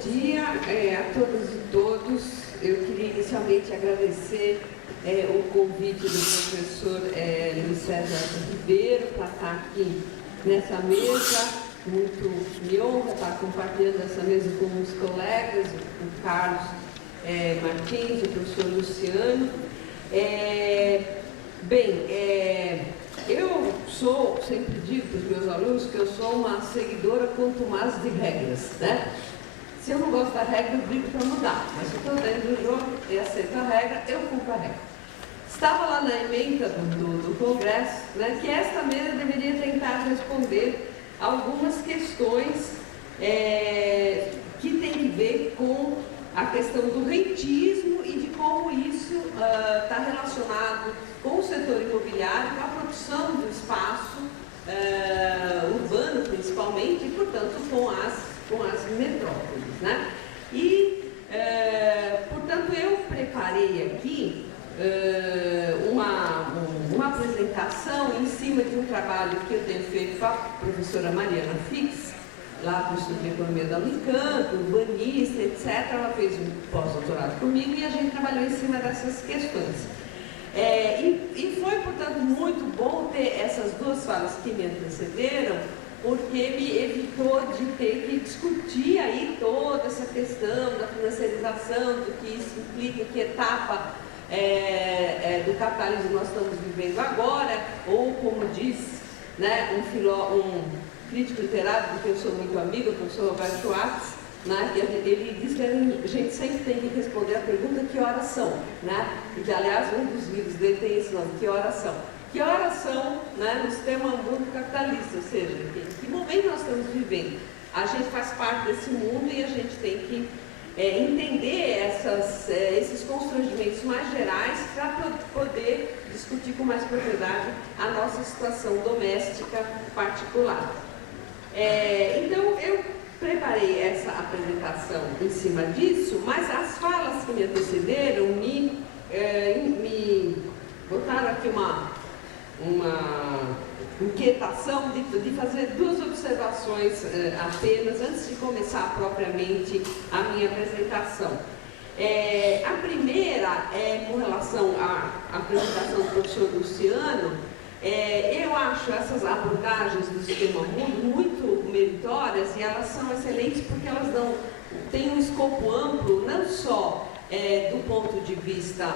dia a todas e todos. Eu queria inicialmente agradecer o convite do professor Luiz César Ribeiro para estar aqui nessa mesa. Muito me honra estar compartilhando essa mesa com os colegas, o Carlos Martins, o professor Luciano. Eu sempre digo para os meus alunos que eu sou uma seguidora contumaz de regras, né? Se eu não gosto da regra, eu brigo para mudar, mas se eu estou dentro do jogo e aceito a regra, eu cumpro a regra. Estava lá na ementa do Congresso, né, que esta mesa deveria tentar responder algumas questões que tem que ver com a questão do rentismo e de como isso está relacionado com o setor imobiliário, com a produção do espaço urbano, principalmente, e, portanto, com as metrópoles, né? E, portanto, eu preparei aqui uma apresentação em cima de um trabalho que eu tenho feito com a professora Mariana Fix, lá do Instituto de Economia da Unicamp, urbanista, etc. Ela fez um pós-doutorado comigo e a gente trabalhou em cima dessas questões. E foi, portanto, muito bom ter essas duas falas que me antecederam, porque me evitou de ter que discutir aí toda essa questão da financiarização, do que isso implica, que etapa do capitalismo nós estamos vivendo agora, ou como diz, né, um crítico literário, do que eu sou muito amigo, o professor Roberto Schwartz, né, ele diz que a gente sempre tem que responder a pergunta que horas são, né? E que, aliás, um dos livros dele tem esse nome, que horas são. Que horas são, né, no sistema mundo capitalista, ou seja, em que momento nós estamos vivendo? A gente faz parte desse mundo e a gente tem que entender esses constrangimentos mais gerais para poder discutir com mais propriedade a nossa situação doméstica particular. Então, eu preparei essa apresentação em cima disso, mas as falas que me antecederam me botaram aqui uma inquietação de fazer duas observações apenas antes de começar propriamente a minha apresentação. A primeira é com relação à apresentação do professor Luciano. Eu acho essas abordagens do sistema mundo muito meritórias e elas são excelentes porque elas têm um escopo amplo, não só do ponto de vista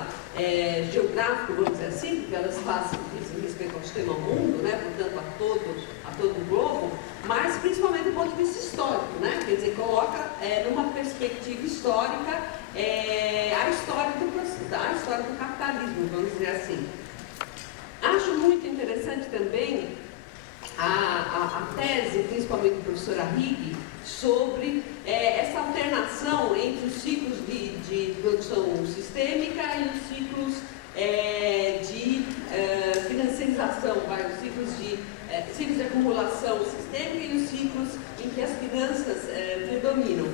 geográfico, vamos dizer assim, porque elas dizem respeito ao sistema mundo, né, portanto a todo o globo, mas principalmente do ponto de vista histórico, né, quer dizer, coloca numa perspectiva histórica a história do capitalismo, vamos dizer assim. Acho muito interessante também a tese, principalmente do professor Arrighi, sobre essa alternação entre os ciclos de produção sistêmica e os ciclos de financiarização, os ciclos de acumulação sistêmica e os ciclos em que as finanças predominam.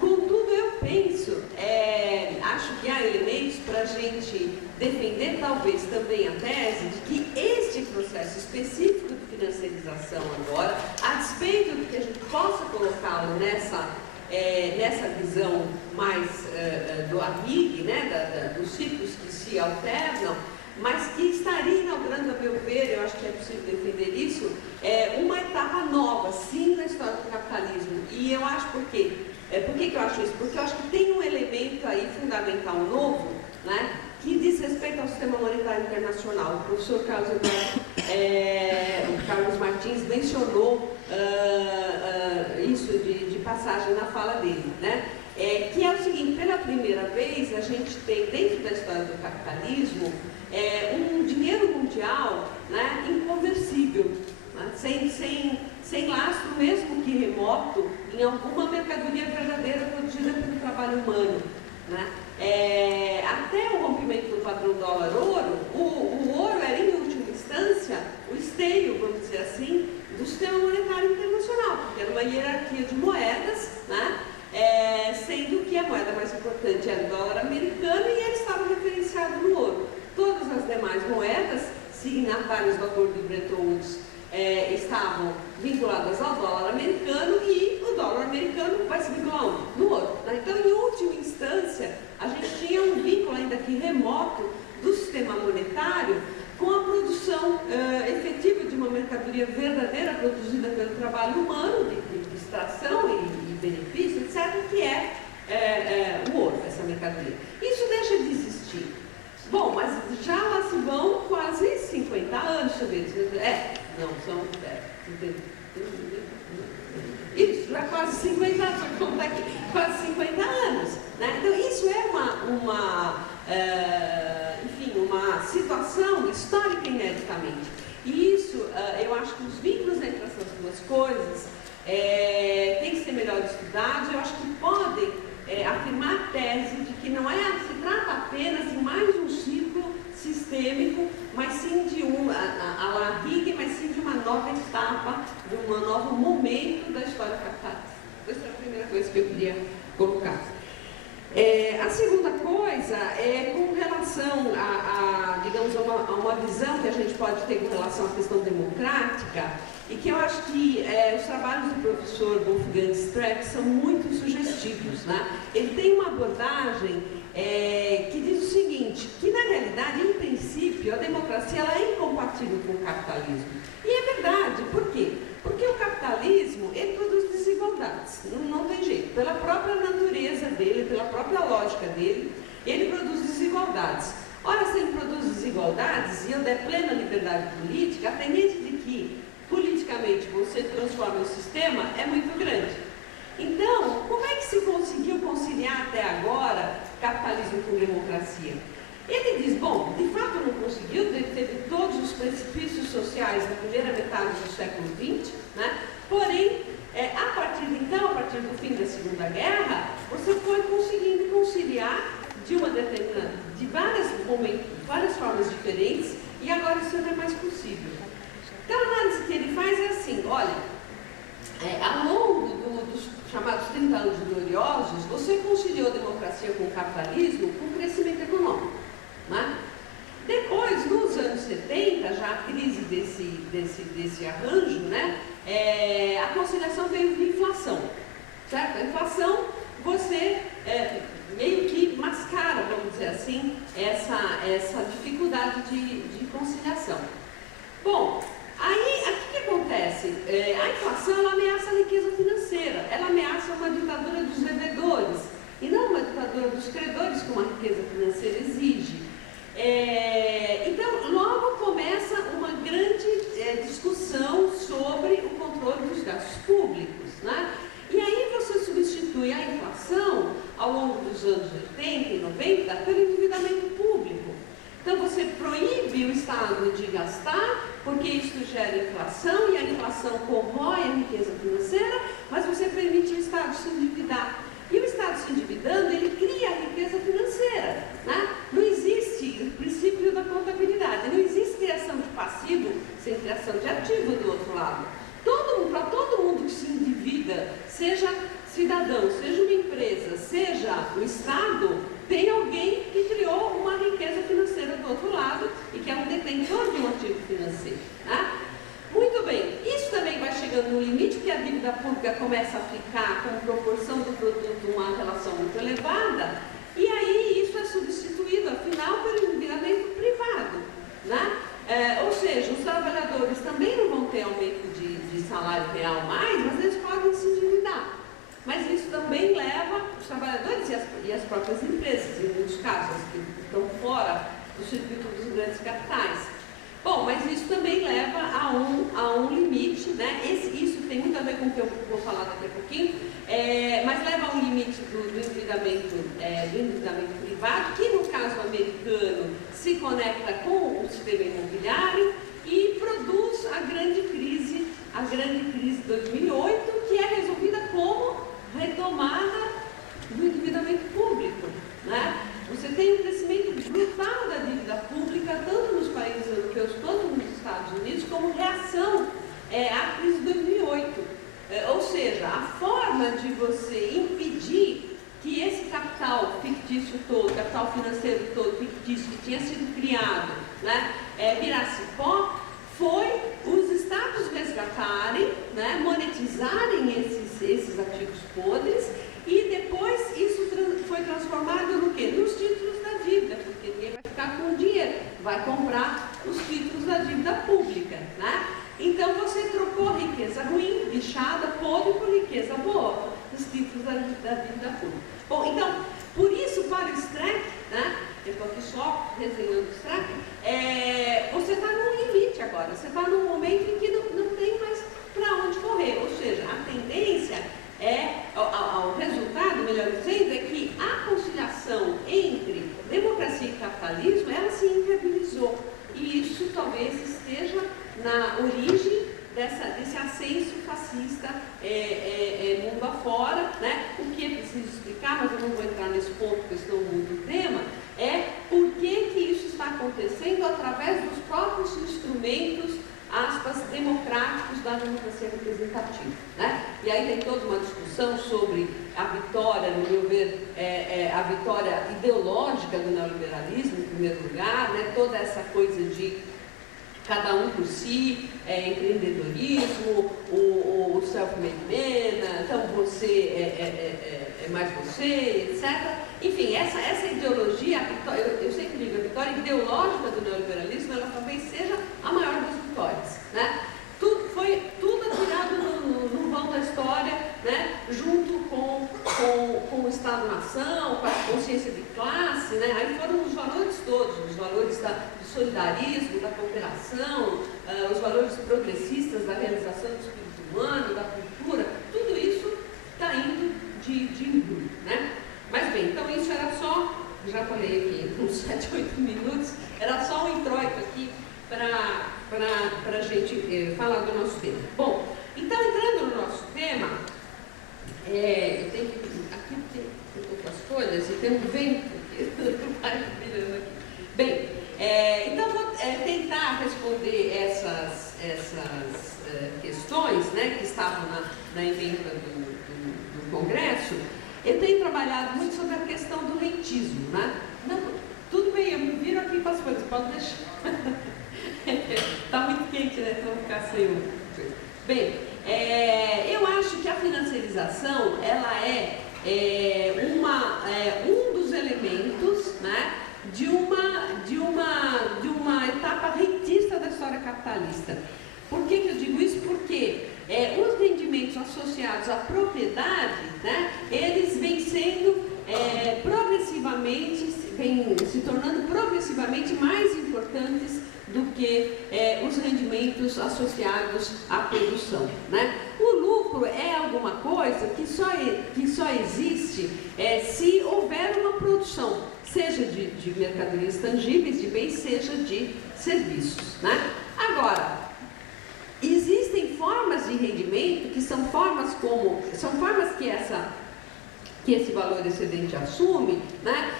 Contudo, eu penso, acho que há elementos para a gente defender talvez também a tese de que este processo específico de financiarização agora, a despeito de que a gente possa colocá-lo nessa visão mais do Arrighi, né, dos ciclos que se alternam, mas que estaria inaugurando, a meu ver, eu acho que é possível defender isso, uma etapa nova, sim, na história do capitalismo. E eu acho por quê? Por que eu acho isso? Porque eu acho que tem um elemento aí fundamental novo, né, que diz respeito ao sistema monetário internacional. O professor Carlos Martins mencionou isso de passagem na fala dele, né? Que é o seguinte: pela primeira vez a gente tem dentro da história do capitalismo um dinheiro mundial, né, inconversível, né, sem lastro, mesmo que remoto, em alguma mercadoria verdadeira produzida pelo trabalho humano, né? Até o rompimento do padrão dólar-ouro, o ouro era, em última instância, o esteio, vamos dizer assim, do sistema monetário internacional, porque era uma hierarquia de moedas, né? Sendo que a moeda mais importante era o dólar americano e ele estava referenciado no ouro. Todas as demais moedas, signatárias do acordo de Bretton Woods estavam vinculadas ao dólar americano e o dólar americano vai se vincular no outro. Né? Então, em última instância, a gente tinha um vínculo ainda que remoto do sistema monetário com a produção efetiva de uma mercadoria verdadeira produzida pelo trabalho humano, de extração e benefício, etc., que é o ouro, essa mercadoria. Isso deixa de existir. Bom, mas já lá se vão quase 50 anos, deixa eu ver. Isso, já quase 50 anos, vou contar aqui, quase 50 anos. Né? Então, isso é uma situação histórica ineditamente. E isso, eu acho que os vínculos entre essas duas coisas têm que ser melhor estudados. Eu acho que podem afirmar a tese de que não se trata apenas de mais um ciclo sistêmico, mas sim de a la Hegel, mas sim de uma nova etapa, de um novo momento da história capitalista. Essa é a primeira coisa que eu queria colocar. A segunda coisa é com relação digamos, a uma visão que a gente pode ter com relação à questão democrática, e que eu acho que os trabalhos do professor Wolfgang Streeck são muito sugestivos. Né? Ele tem uma abordagem que diz o seguinte, que na realidade, em princípio, a democracia ela é incompatível com o capitalismo. E é verdade, por quê? Porque o capitalismo, ele produz desigualdades, não tem jeito. Pela própria natureza dele, pela própria lógica dele, ele produz desigualdades. Ora, se ele produz desigualdades e eu der plena liberdade política, a tendência de que politicamente você transforma o sistema é muito grande. Então, como é que se conseguiu conciliar até agora capitalismo com democracia? Ele diz, bom, de fato não conseguiu, ele teve todos os precipícios sociais da primeira metade do século XX, né? Porém, a partir do fim da Segunda Guerra, você foi conseguindo conciliar de várias formas diferentes, e agora isso não é mais possível. Então, a análise que ele faz é assim, olha, ao longo dos chamados 30 anos gloriosos, você conciliou a democracia com o capitalismo com crescimento econômico. Né? Depois, nos anos 70, já a crise desse arranjo, né, a conciliação veio de inflação. Certo? A inflação, você meio que mascara, vamos dizer assim, essa dificuldade de conciliação. Bom, aí, o que acontece? A inflação, ela ameaça a riqueza financeira, ela ameaça uma ditadura dos devedores, e não uma ditadura dos credores, como a riqueza financeira exige. Então, logo começa uma grande discussão sobre o controle dos gastos públicos. Né? E aí você substitui a inflação, ao longo dos anos 80 e 90, pelo endividamento público. Então, você proíbe o Estado de gastar, porque isso gera inflação, e a inflação corrói a riqueza financeira, mas você permite o Estado se endividar. E o Estado se endividando, ele cria a riqueza financeira. Né? Não existe o princípio da contabilidade, não existe criação de passivo sem criação de ativo do outro lado. Para todo mundo que se endivida, seja cidadão, seja uma empresa, seja o Estado, tem alguém que criou uma riqueza financeira do outro lado e que é um detentor de um ativo financeiro. Né? Muito bem, isso também vai chegando no limite, porque a dívida pública começa a ficar com proporção do produto uma relação muito elevada, e aí isso é substituído, afinal, pelo endividamento privado. Né? Ou seja, os trabalhadores também não vão ter aumento de salário real mais, mas eles podem se endividar. Mas isso também leva os trabalhadores e as próprias empresas, em muitos casos, que estão fora do circuito dos grandes capitais. Bom, mas isso também leva a um limite, né? Isso tem muito a ver com o que eu vou falar daqui a pouquinho, mas leva a um limite do endividamento privado, que no caso americano se conecta com o sistema imobiliário e produz a grande crise de 2008, que é resolvida como retomada do endividamento público. Né? Você tem um crescimento brutal da dívida pública, tanto nos países europeus quanto nos Estados Unidos, como reação à crise de 2008. Ou seja, a forma de você impedir que esse capital fictício todo, capital financeiro todo fictício que tinha sido criado, né, virasse pó, foi os Estados vai comprar os títulos da dívida pública, né? Então você trocou riqueza ruim, bichada, podre, por riqueza boa, os títulos da dívida pública. Bom, então, por isso, para o Streck, né? Eu estou aqui só desenhando o Streck, você está num limite agora, você está num momento em que não tem mais para onde correr, ou seja, a tendência o resultado, melhor dizendo, é que a conciliação entre democracia e capitalismo, ela se inviabilizou, e isso talvez esteja na origem desse ascenso fascista mundo afora, né? O que é preciso explicar, mas eu não vou entrar nesse ponto, porque senão muda o tema, por que isso está acontecendo através dos próprios instrumentos, aspas, democráticos da democracia representativa, né? E aí tem toda uma discussão sobre a vitória, no meu ver, a vitória ideológica do neoliberalismo, em primeiro lugar, né? Toda essa coisa de cada um por si, empreendedorismo, o self-made man, então você é mais você, etc. Enfim, essa ideologia, eu sempre digo, a vitória ideológica do neoliberalismo, ela talvez seja a maior das vitórias, né? Tudo atirado no vão da história, né? Junto com o Estado-nação, com a consciência de classe, né? Aí foram os valores todos, os valores do solidarismo, da cooperação, os valores progressistas da realização do espírito humano, da cultura, tudo isso está indo de engulho, né? Mas bem, então isso era só, já falei aqui, uns 7, 8 minutos, era só um introito aqui para a gente falar do nosso tema. Bom, então entrando no nosso tema, eu tenho que, aqui eu estou com as folhas e tem um vento que vai virando aqui. Bem, então vou tentar responder essas questões, né, que estavam na emenda do Congresso. Eu tenho trabalhado muito sobre a questão do rentismo, né? Não, tudo bem, eu me viro aqui com as coisas, pode deixar. Está muito quente, né? Então vou ficar sem o... Bem, eu acho que a financiarização, ela um dos elementos, né, de uma etapa rentista da história capitalista. Por que eu digo isso? Porque os rendimentos associados à propriedade, né, eles vêm sendo vêm se tornando progressivamente mais importantes do que os rendimentos associados à produção, né? O lucro é alguma coisa que só existe se houver uma produção, seja de mercadorias tangíveis, de bens, seja de serviços, né? Agora, existem formas de rendimento que são formas que esse valor excedente assume, né,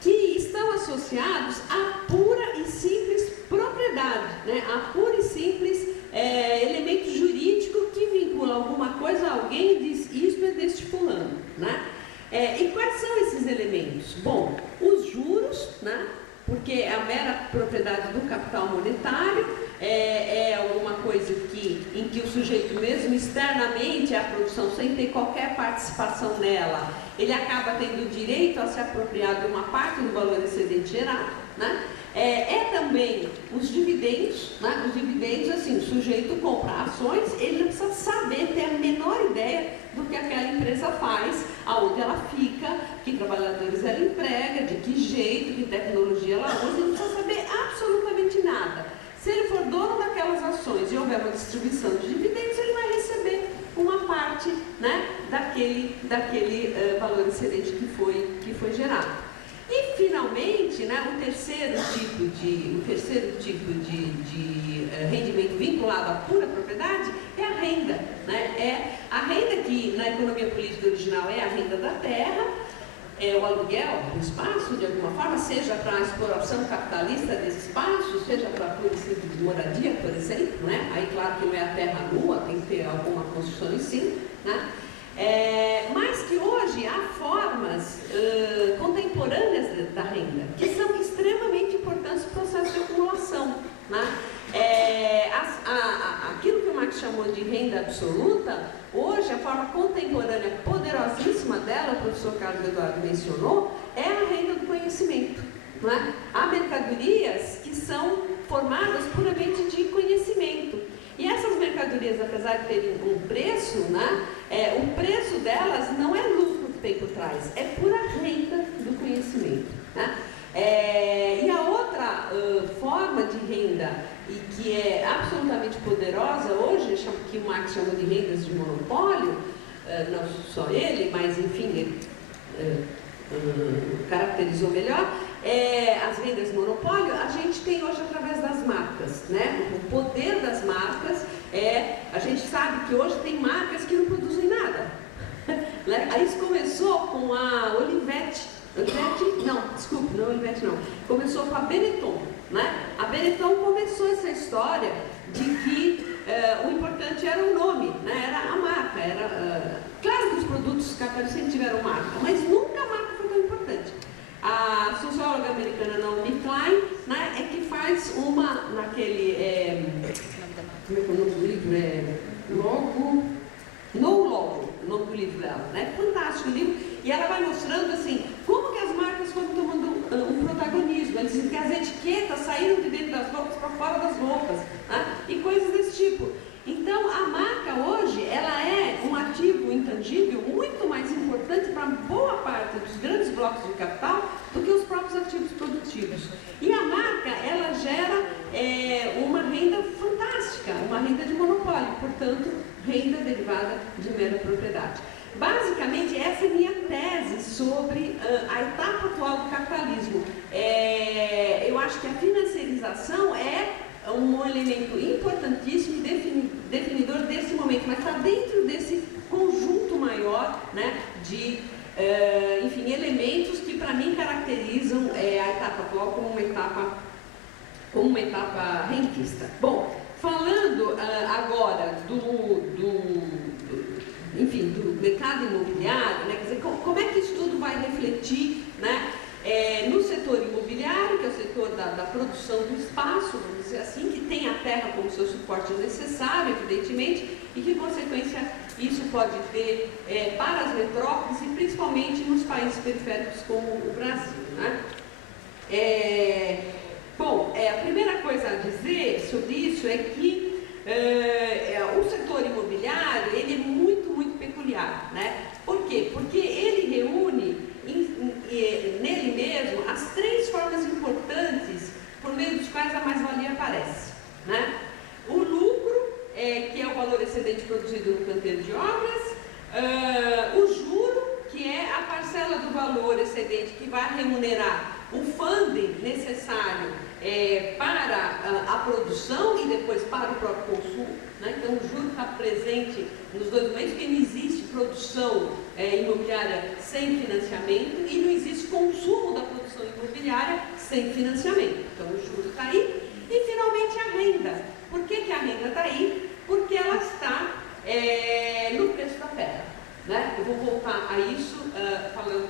que estão associados à pura e simples propriedade, né, a pura e simples elemento jurídico que vincula alguma coisa a alguém e diz isto é deste fulano, né? E quais são esses elementos? Bom, os juros, né, porque a mera propriedade do capital monetário é alguma coisa em que o sujeito, mesmo externamente à produção, sem ter qualquer participação nela, ele acaba tendo o direito a se apropriar de uma parte do valor excedente gerado, né? Também os dividendos, né? Os dividendos, assim, o sujeito compra ações, ele não precisa saber, ter a menor ideia do que aquela empresa faz, aonde ela fica, que trabalhadores ela emprega, de que jeito, que tecnologia ela usa, ele não precisa saber absolutamente nada. Se ele for dono daquelas ações e houver uma distribuição de dividendos, ele vai receber uma parte, né, daquele valor excedente que foi gerado. E, finalmente, né, o terceiro tipo de rendimento vinculado à pura propriedade é a renda, né? A renda que, na economia política original, é a renda da terra, o aluguel do espaço, de alguma forma, seja para a exploração capitalista desse espaço, seja para a pura e simples moradia, por exemplo, né? Aí, claro que não é a terra nua, tem que ter alguma construção em si, né? Mas que hoje há formas contemporâneas da renda, que são extremamente importantes para o processo de acumulação, né? Aquilo que o Marx chamou de renda absoluta, hoje a forma contemporânea poderosíssima dela, o professor Carlos Eduardo mencionou, é a renda do conhecimento, não é? Há mercadorias que são empresas, apesar de terem um preço, né, o preço delas não é lucro que tem por trás, é pura renda do conhecimento, né? E a outra forma de renda, e que é absolutamente poderosa hoje, que o Marx chama de rendas de monopólio, não só ele, mas enfim, ele caracterizou melhor, as rendas de monopólio, a gente tem hoje através das marcas, né? O poder das marcas a gente sabe que hoje tem marcas que não produzem nada. Aí isso começou com a Olivetti. Começou com a Benetton, né? A Benetton começou essa história de que o importante era o nome, né? Era a marca, claro que os produtos capitalistas sempre tiveram marca, mas nunca a marca foi tão importante. A socióloga americana Naomi Klein, né, é que faz uma naquele como é que é o nome do livro? Logo, o nome do livro dela, né? Fantástico o livro, e ela vai mostrando assim, como que as marcas foram tomando um protagonismo. Ela diz que as etiquetas saíram de dentro das roupas para fora das roupas, né? E coisas desse tipo. Então, a marca hoje, ela é um ativo intangível muito mais importante para boa parte dos grandes blocos de capital do que os próprios ativos produtivos. E a marca, ela gera uma renda fantástica, uma renda de monopólio, portanto, renda derivada de mera propriedade. Basicamente, essa é a minha tese sobre a etapa atual do capitalismo. Eu acho que a financiarização é um elemento importantíssimo e definidor desse momento, mas está dentro desse conjunto maior, né, de enfim, elementos que para mim caracterizam a etapa atual como uma etapa rentista. Bom, falando agora enfim, do mercado imobiliário, né, quer dizer, como é que isso tudo vai refletir, né, no setor imobiliário, que é o setor da produção do espaço, vamos dizer assim, que tem a terra como seu suporte necessário, evidentemente, e que consequência isso pode ter para as metrópoles e principalmente nos países periféricos como o Brasil, né? Bom, a primeira coisa a dizer sobre isso é que o setor imobiliário, ele é muito, muito peculiar, né? Por quê? Porque ele reúne nele mesmo as três formas importantes por meio dos quais a mais-valia aparece, né? O lucro, que é o valor excedente produzido no canteiro de obras, o juro, que é a parcela do valor excedente que vai remunerar o funding necessário para a produção e depois para o próprio consumo, né? Então o juro está presente nos dois momentos, porque não existe produção imobiliária sem financiamento e não existe consumo da produção imobiliária sem financiamento. Então o juro está aí. E finalmente a renda. Por que a renda está aí? Porque ela está no preço da terra, né? Eu vou voltar a isso falando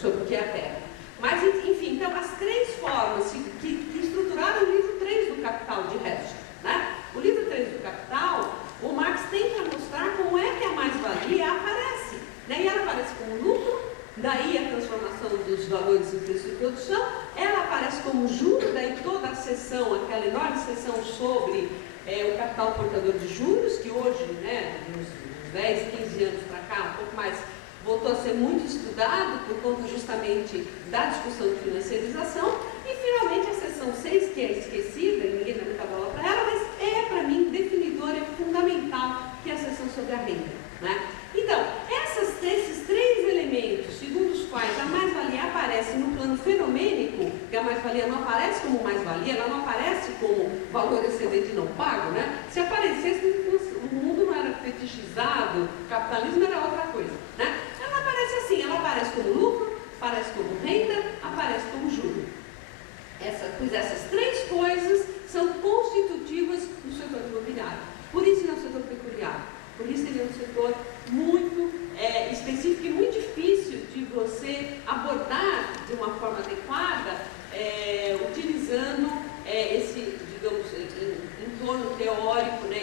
sobre o que é a terra. Mas, enfim, então, as três formas que estruturaram o livro 3 do Capital, de resto, né? O livro 3 do Capital, o Marx tenta mostrar como é que a mais-valia aparece, né? E ela aparece como lucro, daí a transformação dos valores em preço de produção, ela aparece como juro, daí toda a seção, aquela enorme seção sobre o capital portador de juros, que hoje, né, uns 10, 15 anos para cá, um pouco mais, voltou a ser muito estudado por conta justamente da discussão de financiarização. E finalmente a seção 6, que é esquecida, ninguém dá muita bola para ela, mas para mim definidora, fundamental, que é a seção sobre a renda, né? Então, esses três elementos, segundo os quais a mais-valia aparece no plano fenomênico, que a mais-valia não aparece como mais-valia, ela não aparece como valor excedente não pago, né? Se aparecesse, o mundo não era fetichizado, o capitalismo era outra coisa, né? Ela aparece assim, ela aparece como lucro, aparece como renda, aparece como juro. Pois essas três coisas são constitutivas do setor imobiliário. Por isso ele é um setor peculiar, por isso ele é um setor muito específico e muito difícil de você abordar de uma forma adequada, utilizando esse, digamos, entorno teórico, né,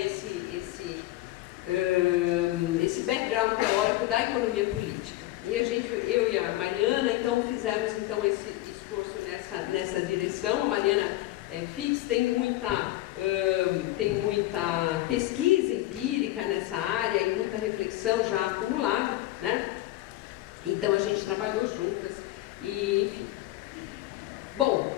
esse background teórico da economia política. E eu e a Mariana, então, fizemos esse esforço nessa direção. A Mariana fixa tem muita pesquisa empírica nessa área e muita reflexão já acumulada, né? Então a gente trabalhou juntas e, enfim. Bom,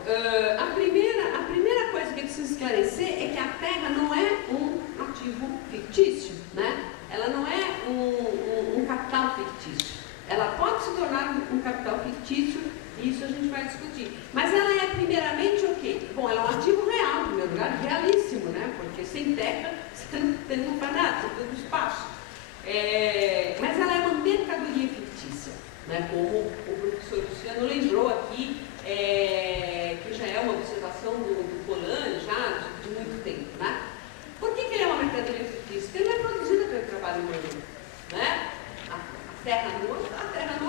a primeira coisa que eu preciso esclarecer é que a Terra não é um ativo fictício, né? Ela não é um capital fictício. Ela pode se tornar um capital fictício, e isso a gente vai discutir. Mas ela é primeiramente o quê? Bom, ela é um ativo real, em primeiro lugar, realíssimo, né? Porque sem Terra você não faz nada, você tudo espaço. Mas ela é uma mercadoria fictícia, né? Como o professor Luciano lembrou aqui, que já é uma observação do Polanyi, já de muito tempo, né? Por que ele é uma mercadoria fictícia? Porque ele não é produzida pelo trabalho humano, né? A terra nua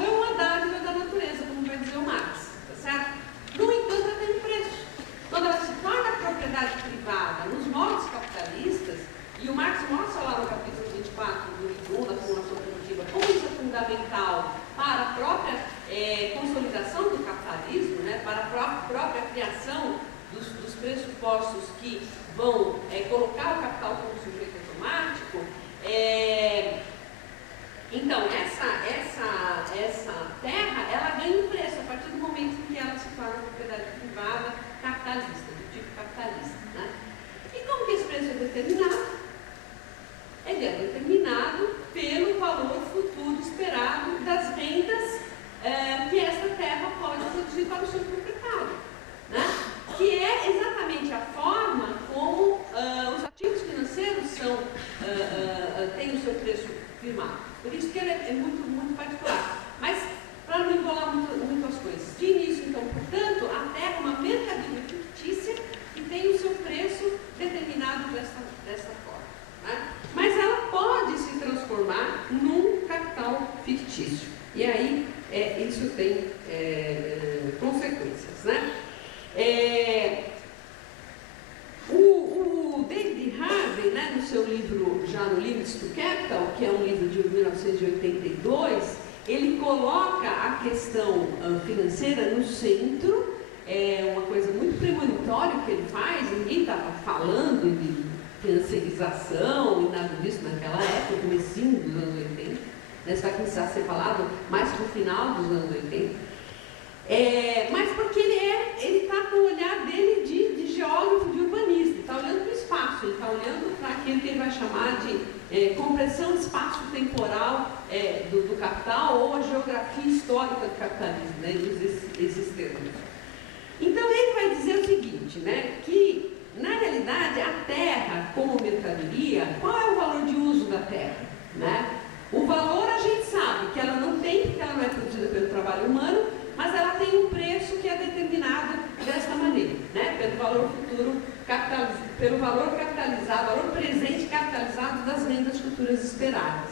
é uma dádiva da natureza, como vai dizer o Marx, tá certo? No entanto, ela tem um preço. Quando ela se torna propriedade privada nos moldes capitalistas, e o Marx mostra lá no capítulo 24 do livro 1 da Formulação Produtiva como isso é fundamental para a própria consolidação do capitalismo, né? Para a própria criação dos pressupostos que vão colocar o capital como sujeito automático. Então, essa terra, ela ganha um preço a partir do momento em que ela se torna propriedade privada capitalista, do tipo capitalista, né? E como que esse preço é determinado? Ele é determinado pelo valor futuro esperado das rendas que essa terra pode produzir para o seu proprietário, né? Que é exatamente a forma como os ativos financeiros têm o seu preço firmado. Por isso que ele é muito, muito particular. Mas, para não embolar muito as coisas, de início, então, portanto, a terra é uma mercadoria fictícia que tem o seu preço determinado dessa forma, né? Mas ela pode se transformar num capital fictício. E aí, isso tem consequências, né? O David Harvey, né, no seu livro, já no Limits to Capital, que é um livro de 1982, ele coloca a questão financeira no centro. É uma coisa muito premonitória que ele faz. Ninguém estava falando de financiarização e nada disso naquela época, comecinho dos anos 80, né, isso vai começar a ser falado mais para o final dos anos 80. Mas porque ele está com o olhar dele de geógrafo, de urbanista, ele está olhando para o espaço, ele está olhando para aquilo que ele vai chamar de compressão espaço-temporal do capital, ou a geografia histórica do capitalismo, né? Ele usa esses termos. Então ele vai dizer o seguinte, né? Que na realidade a terra como mercadoria, qual é o valor de uso da terra, né? O valor a gente sabe que ela não tem, porque ela não é produzida pelo trabalho humano, mas ela tem um preço que é determinado desta maneira, né? Pelo valor futuro capitalizado, pelo valor capitalizado, valor presente capitalizado das rendas futuras esperadas.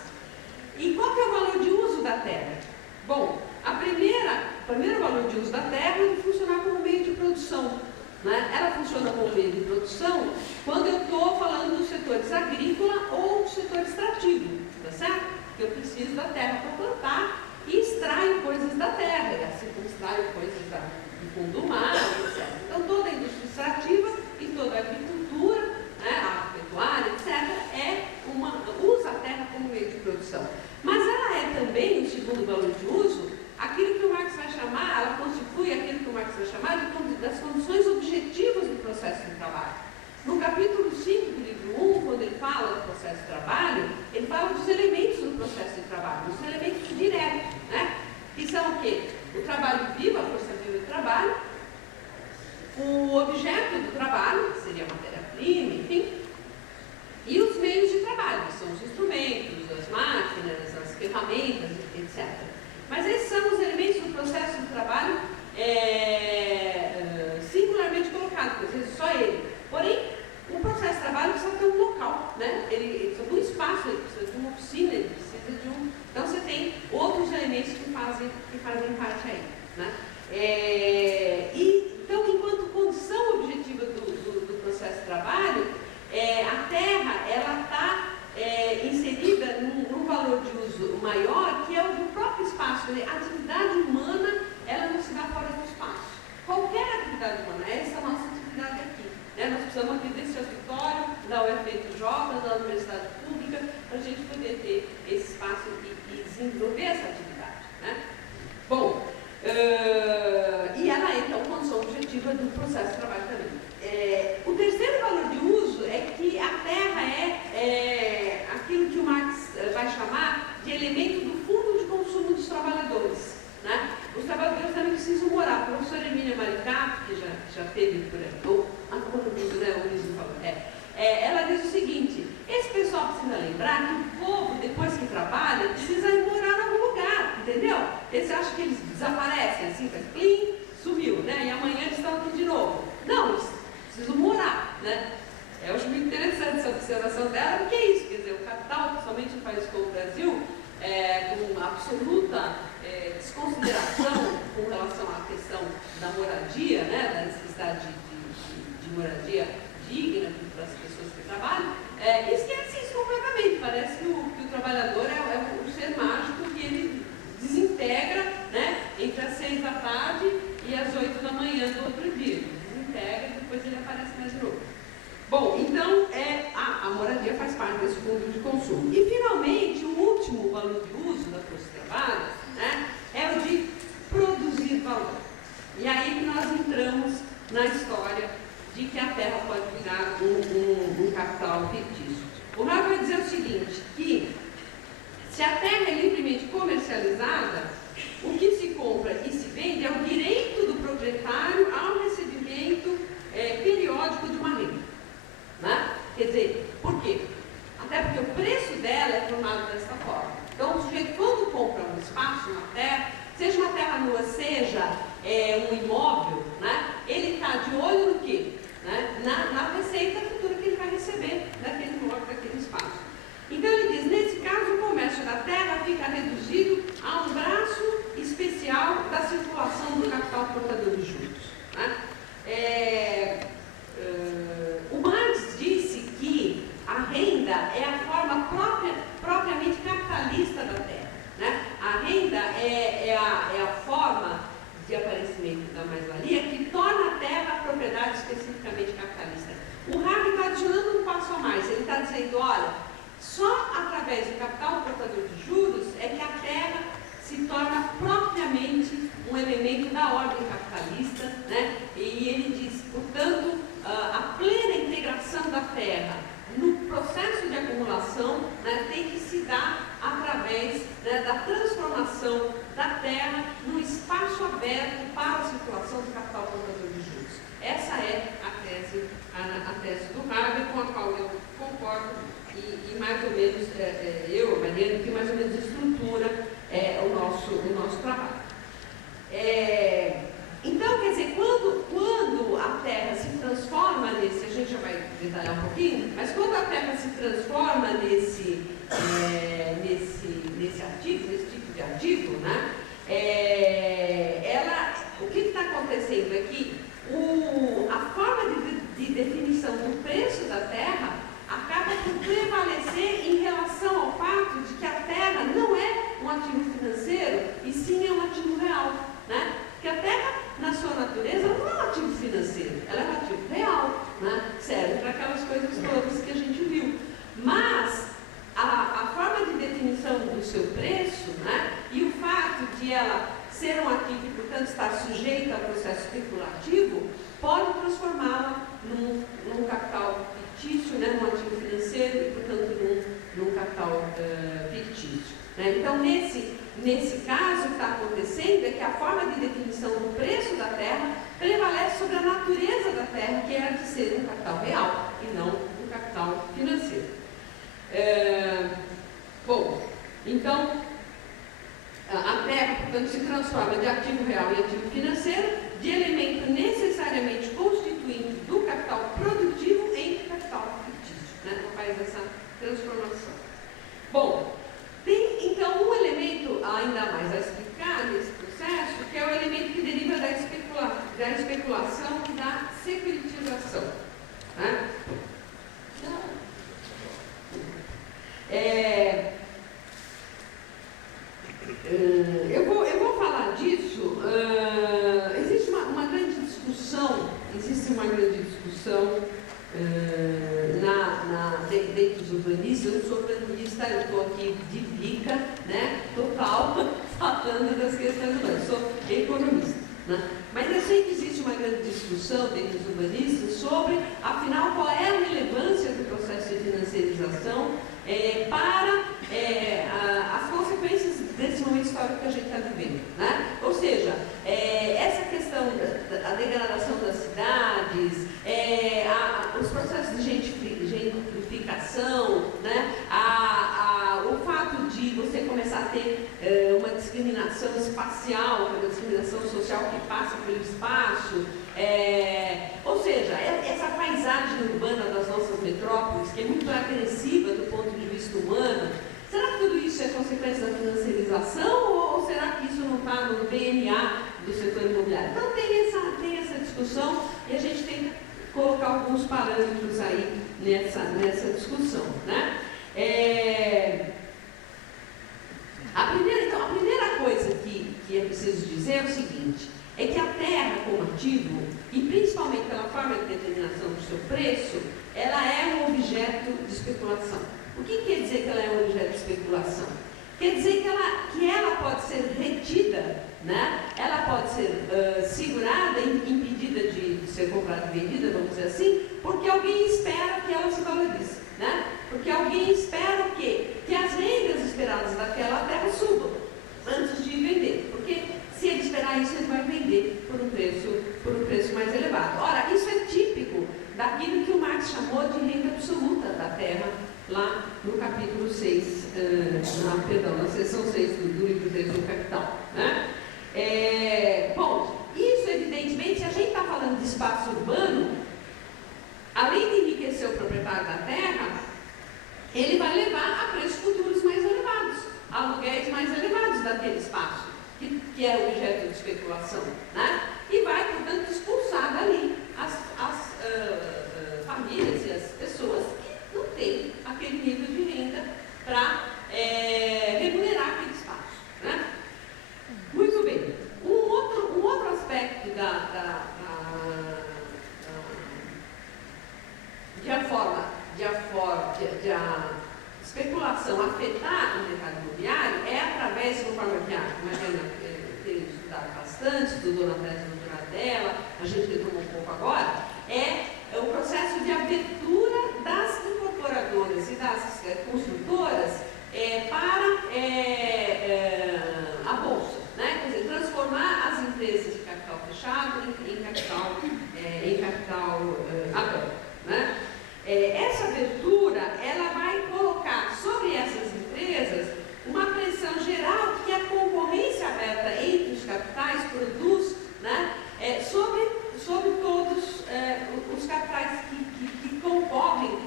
E qual que é o valor de uso da terra? Bom, o primeiro valor de uso da terra é funcionar como meio de produção, né? Ela funciona como meio de produção quando eu estou falando dos setores agrícola ou do setor extrativo, tá certo? Que eu preciso da terra para plantar e extraio coisas da terra, e assim como extraio coisas do fundo do mar, etc. Então toda a indústria extrativa e toda a agricultura, né, a pecuária, etc., usa a terra como meio de produção. Mas ela é também, o segundo valor de uso, aquilo que o Marx vai chamar, ela constitui aquilo que o Marx vai chamar das condições objetivas do processo de trabalho. No capítulo 5 do livro 1, quando ele fala do processo de trabalho, ele fala dos elementos do processo de trabalho, dos elementos diretos, né? Que são o quê? O trabalho vivo, a força viva do trabalho, o objeto do trabalho, que seria a matéria-prima, enfim, e os meios de trabalho, que são os instrumentos, as máquinas, as ferramentas, etc. Mas esses são os elementos do processo de trabalho singularmente colocados, às vezes só ele. Porém, o processo de trabalho precisa ter um local, né? Ele precisa de um espaço, ele precisa de uma oficina, ele precisa de um... Então você tem outros elementos que fazem parte aí, né? Então, enquanto condição objetiva do processo precisamos aqui desse auditório da UFRJ, da Universidade Pública, para a gente poder ter esse espaço e desenvolver essa atividade, né? Bom, e ela é, então, condição objetiva do processo de trabalho também. O terceiro valor de uso é que a terra é aquilo que o Marx vai chamar de elemento do fundo de consumo dos trabalhadores, né? Os trabalhadores também precisam morar. A professora Emília Maricato, que já teve por aqui, né, o Luiz falou, ela diz o seguinte: esse pessoal precisa lembrar que o povo, depois que trabalha, precisa ir morar em algum lugar, entendeu? Você acha que eles desaparecem assim, faz plim, sumiu, né? E amanhã eles estão aqui de novo. Não, eles precisam morar, né? Eu acho muito interessante essa observação dela, porque é isso, quer dizer, o capital, principalmente em um país como o Brasil, com absoluta desconsideração com relação à questão da moradia, né, da necessidade de moradia digna para as pessoas que trabalham, esquece isso completamente. Parece que o trabalhador é um ser mágico que ele desintegra, né, entre as 6 da tarde e as 8 da manhã do outro dia. Ele desintegra e depois ele aparece mais de novo. Bom, então a moradia faz parte desse fundo de consumo. E finalmente, o último valor de uso da força de trabalho, né, é o de produzir valor. E aí que nós entramos na história de que a terra pode virar um capital fictício. O Raul vai dizer o seguinte, que se a terra é livremente comercializada, o que se compra e se vende é o direito do proprietário ao recebimento periódico de uma renda, né? Quer dizer, por quê? Até porque o preço dela é formado dessa forma. Então, o sujeito, quando compra um espaço, uma terra, seja uma terra nua, seja um imóvel, né, ele está de olho no quê? Né? Na receita futura que ele vai receber daquele imóvel, daquele espaço. Então, ele diz, nesse caso, o comércio da terra fica reduzido a um braço especial da circulação do capital portador de juros, né? O Marx disse que a renda é a forma propriamente capitalista da terra, né? A renda é a forma de aparecimento da mais-valia que torna a terra a propriedade especificamente capitalista. O Hague está adicionando um passo a mais. Ele está dizendo, olha, só através do capital portador de juros é que a terra se torna propriamente um elemento da ordem capitalista, né? E ele diz, portanto, a plena integração da terra no processo de acumulação, né, tem que se dar através, né, da transformação da terra num espaço aberto para a circulação do capital portador de juros. Essa é a tese do Haber, com a qual eu concordo e mais ou menos, eu, Mariana, que mais ou menos estrutura o nosso trabalho. Então, quer dizer, quando a terra se transforma nesse, a gente já vai detalhar um pouquinho, mas quando a terra se transforma nesse ativo, nesse tipo de ativo, né, o que está acontecendo é que a forma de definição do preço da terra acaba por prevalecer em relação ao fato de que a terra não é um ativo financeiro, e sim é um ativo real, né? Porque a terra, na sua natureza, não é um ativo financeiro, ela é um ativo real, né? Serve para aquelas coisas todas que a gente viu. Mas a forma de definição do seu preço, né, e o fato de ela ser um ativo e, portanto, estar sujeita ao processo especulativo, pode transformá-la num capital fictício, né, num ativo financeiro e, portanto, num capital fictício. Né? Então, nesse caso, o que está acontecendo é que a forma de definição do preço da terra prevalece sobre a natureza da terra, que é a de ser um capital real e não um capital financeiro. Bom, então, a terra, portanto, se transforma de ativo real em ativo financeiro, de elemento necessariamente constituinte do capital produtivo em capital fictício, né? Então faz essa transformação. Bom, tem então um elemento ainda mais a explicar nesse processo, que é o elemento que deriva da especulação e da securitização, né? economista, eu não sou economista, eu estou aqui de dica, né, total, falando das questões urbanas, sou economista, né? Mas eu sei que existe uma grande discussão entre os urbanistas sobre, afinal, qual é a relevância do processo de financiarização para as consequências desse momento histórico que a gente está vivendo, né? Ou seja, essa questão da degradação das cidades, os processos de gentrificação, né? O fato de você começar a ter uma discriminação espacial, uma discriminação social que passa pelo espaço, ou seja, essa paisagem urbana das nossas metrópoles, que é muito agressiva do ponto de vista humano, será que tudo isso é consequência da financiarização ou será que isso não está no DNA do setor imobiliário? Então tem essa discussão e a gente tem que colocar alguns parâmetros aí nessa discussão, né? A primeira coisa que é preciso dizer é o seguinte, é que a terra como ativo, e principalmente pela forma de determinação do seu preço, ela é um objeto de especulação. O que quer dizer que ela é um objeto de especulação? Quer dizer que ela pode ser retida, né? Ela pode ser segurada, impedida de ser comprada e vendida, vamos dizer assim, porque alguém espera que ela se valorize, né? Porque alguém espera o quê? Que as rendas esperadas daquela terra subam antes de vender. Porque se ele esperar isso, ele vai vender por um preço mais elevado. Ora, isso é típico daquilo que o Marx chamou de renda absoluta da terra, lá no capítulo 6, na seção 6 do livro 3 do Capital, né? Bom, isso evidentemente, se a gente está falando de espaço urbano, além de enriquecer o proprietário da terra, ele vai levar a preços futuros mais elevados, aluguéis mais elevados daquele espaço, que é objeto de especulação, né? E vai, portanto, expulsar dali as famílias e as pessoas que não têm aquele nível de renda para remunerar aquele espaço, né? Muito bem. Um outro aspecto de a especulação afetar o mercado imobiliário é através, conforme que a Mariana tem estudado bastante, estudou na tese de doutorado dela, a gente retomou um pouco agora, é o processo de abertura das incorporadoras e das construtoras para a bolsa, né? Quer dizer, transformar as empresas de capital fechado em capital aberto, né? Essa abertura, ela vai colocar sobre essas empresas uma pressão geral que a concorrência aberta entre os capitais produz, né, sobre todos os capitais que concorrem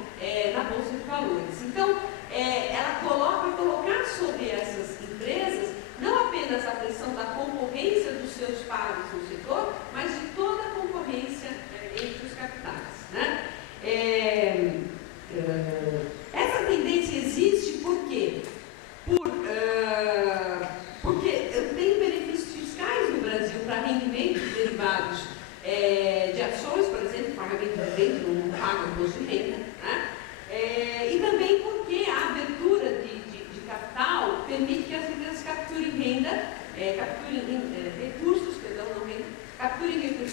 na Bolsa de Valores. Então, ela vai colocar sobre essas empresas não apenas a pressão da concorrência dos seus pares no setor, mas de toda a concorrência entre os capitais, né? Essa tendência existe por quê? Porque eu tenho benefícios fiscais no Brasil para rendimentos derivados de ações, por exemplo, pagamento de renda, não paga imposto de renda, né? E também porque a abertura de capital permite que as empresas capturem recursos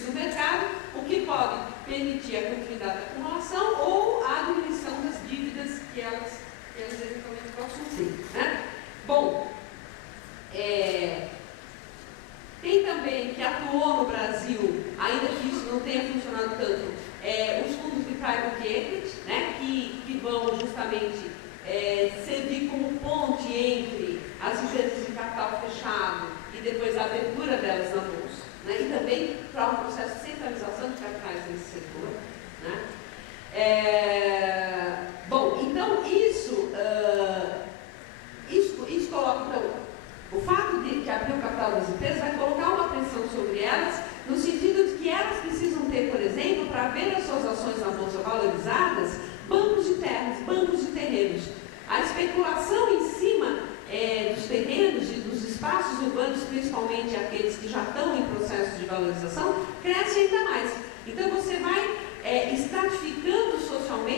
do mercado, o que pode permitir a continuidade da acumulação ou a diminuição das dívidas que elas eventualmente possam ter, né? Bom, tem também que atuou no Brasil, ainda que isso não tenha funcionado tanto, os fundos de private equity, né, que vão justamente servir como ponte entre as empresas de capital fechado e depois a abertura delas na bolsa, né, e também para um processo de centralização de capitais nesse setor, né. Bom, então isso coloca, então, o fato de abrir o capital das empresas vai colocar uma pressão sobre elas, no sentido de que elas precisam ter, por exemplo, para ver as suas ações na bolsa valorizadas, bancos de terras, bancos de terrenos. A especulação em cima dos terrenos e dos espaços urbanos, principalmente aqueles que já estão em processo de valorização, cresce ainda mais. Então você vai estratificando socialmente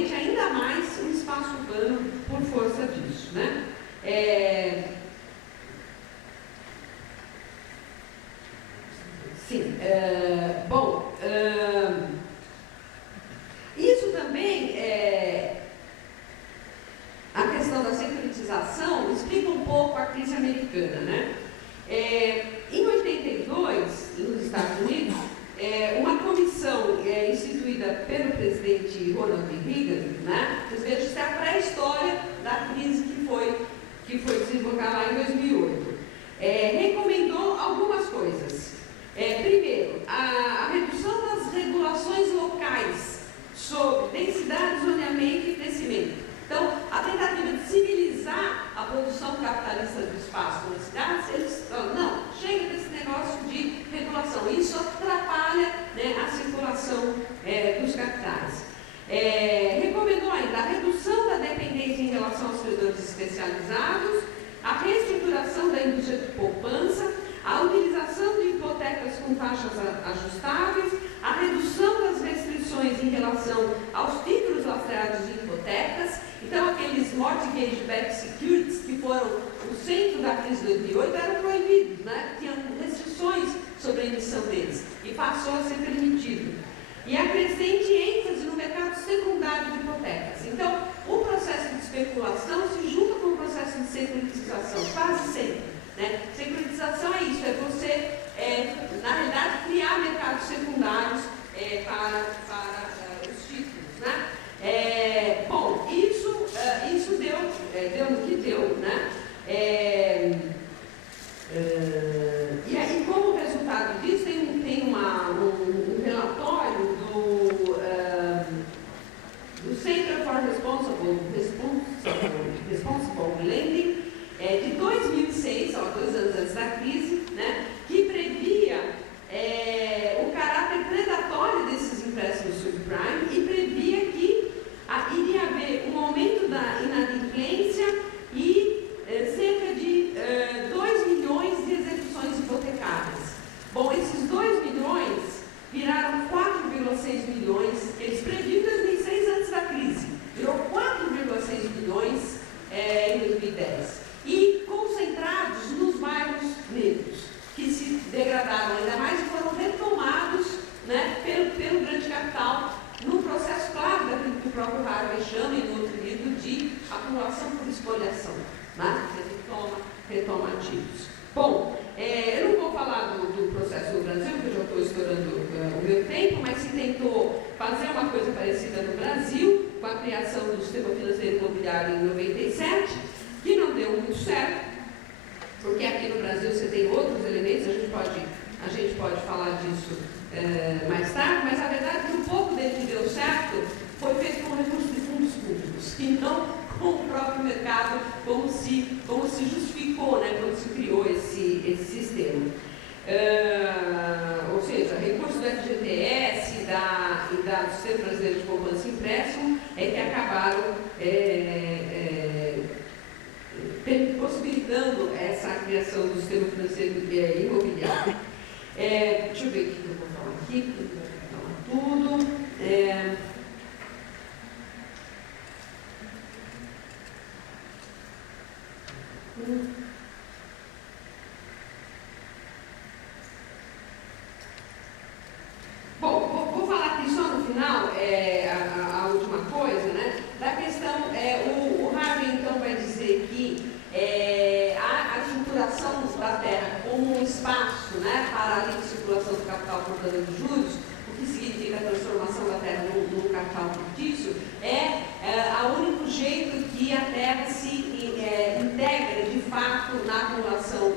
Brasil, né? Vocês vejam, isso é a pré-história da crise que foi desembocar lá em 2008. Recomendou algumas coisas. Primeiro, a redução das regulações locais sobre densidade, zoneamento e crescimento. Então, a tentativa de civilizar a produção capitalista do espaço nas cidades, eles falam, não, chega desse negócio de regulação, isso atrapalha, né, a circulação dos capitais. Recomendou ainda a redução da dependência em relação aos credores especializados, a reestruturação da indústria de poupança, a utilização de hipotecas com taxas ajustáveis, a redução das restrições em relação aos títulos lastreados de hipotecas. Então, aqueles mortgage-backed securities que foram o centro da crise de 2008 eram proibidos, né? Tinham restrições sobre a emissão deles e passou a ser permitido. E a crescente ênfase no mercado secundário de hipotecas. Então, o processo de especulação se junta com o processo de securitização, quase sempre, né? Securitização é isso, é você, na realidade, criar mercados secundários para os títulos, né? Bom, isso deu no que deu, né? E aí, como resultado disso, tem um relatório do Center for Responsible Lending, de 2006, 2 anos antes da crise, né, que previa o caráter predatório desses empréstimos subprime e previa que iria haver um aumento da inadimplência e cerca de 2 milhões de execuções hipotecárias. Bom, esses 2 milhões viraram 4,6 milhões, eles previam em 2006 antes da crise, virou 4,6 milhões em 2010. E concentrados nos bairros negros, que se degradaram ainda mais e foram retomados, né, pelo grande capital, no processo, claro, daquilo que o próprio Harvey chama em outro livro de acumulação por espoliação, né? Você retoma ativos. Bom, eu não vou falar do processo no Brasil, porque eu já estou estourando o meu tempo, mas se tentou fazer uma coisa parecida no Brasil, com a criação do sistema financeiro imobiliário em 97, que não deu muito certo, porque aqui no Brasil você tem outros elementos, a gente pode falar disso mais tarde, mas a verdade é que um pouco dele que deu certo foi feito com recursos de fundos públicos, e não com o próprio mercado, como se justificou, né, quando se criou esse sistema. Ou seja, recursos do FGTS e do Sistema Brasileiro de Poupança e Empréstimo que acabaram possibilitando essa criação do sistema financeiro imobiliário. Deixa eu ver o que eu vou falar aqui, porque eu vou falar tudo. Bom, vou falar aqui só no final, a última coisa, né? Da questão, o Harvey então vai dizer que a estruturação da terra como um espaço, né, para a livre circulação do capital por dano de juros, o que significa a transformação da terra num capital fictício, é o único jeito que a terra se integra de fato na acumulação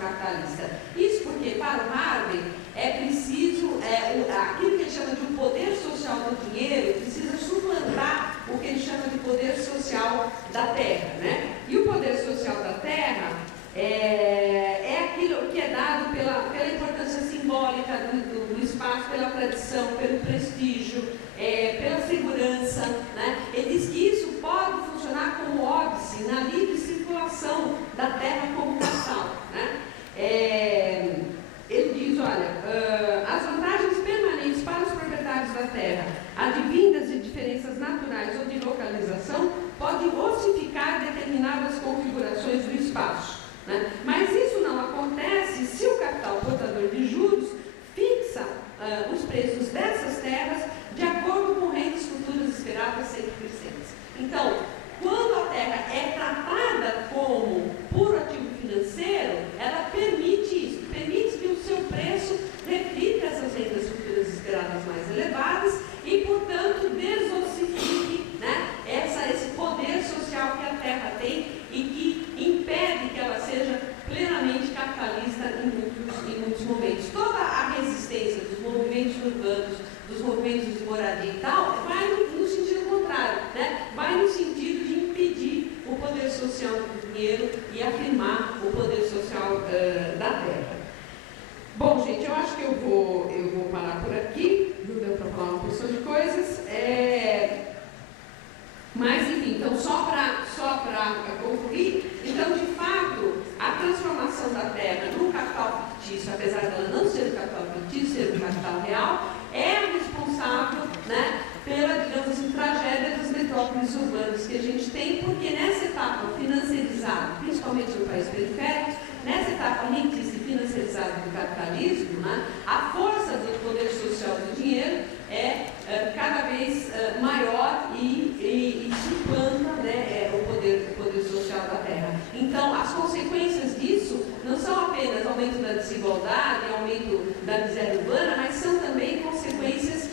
capitalista. Isso porque, para o Harvey, é preciso, aquilo que ele chama de um poder social do dinheiro, precisa suplantar o que ele chama de poder social da terra, né? E o poder social da terra é aquilo que é dado pela importância simbólica do espaço, pela tradição, pelo prestígio, pela segurança, né? Ele diz que isso pode funcionar como óbice na livre circulação da terra como capital, né? Ele diz, olha, as vantagens permanentes para os proprietários da terra, advindas de diferenças naturais ou de localização, podem ossificar social do dinheiro e afirmar o poder social da terra. Bom, gente, eu acho que eu vou parar por aqui, não deu para falar uma porção de coisas. Mas, enfim, então, só para concluir, então, de fato, a transformação da terra num capital fictício, apesar dela não ser um capital fictício, ser um capital real, é responsável, né, pela, digamos assim, tragédia das metrópoles urbanas que a gente tem, porque nessa etapa financiarizada, principalmente no país periférico, nessa etapa rentista e financiarizada do capitalismo, né, a força do poder social do dinheiro é cada vez maior e suplanta, né, o poder social da terra. Então, as consequências disso não são apenas aumento da desigualdade, aumento da miséria urbana, mas são também consequências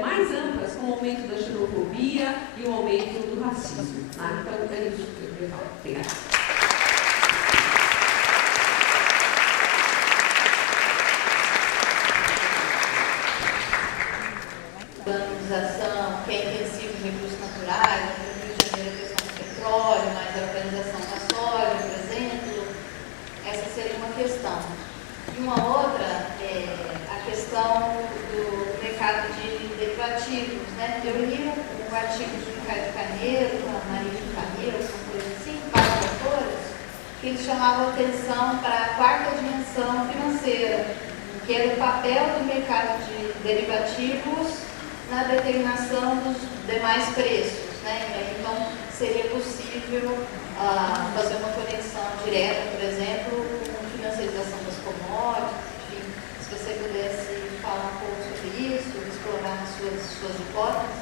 mais amplas, como o aumento da xenofobia e o aumento do racismo. Tá? Então, é isso que eu queria falar. Obrigada. Urbanização, que é intensivo em recursos naturais, no Rio de Janeiro a questão do petróleo, mas a organização da soja, por exemplo, essa seria uma questão. E uma outra é a questão do mercado de derivativos, né? Eu li um artigo de Ricardo Caneiro, Maria de Caneiro, alguma coisa assim, vários autores, que eles chamavam atenção para a quarta dimensão financeira, que era o papel do mercado de derivativos na determinação dos demais preços, né? Então, seria possível fazer uma conexão direta, por exemplo, com financiarização das commodities, enfim, se você pudesse falar um pouco sobre isso, explorar as suas hipóteses.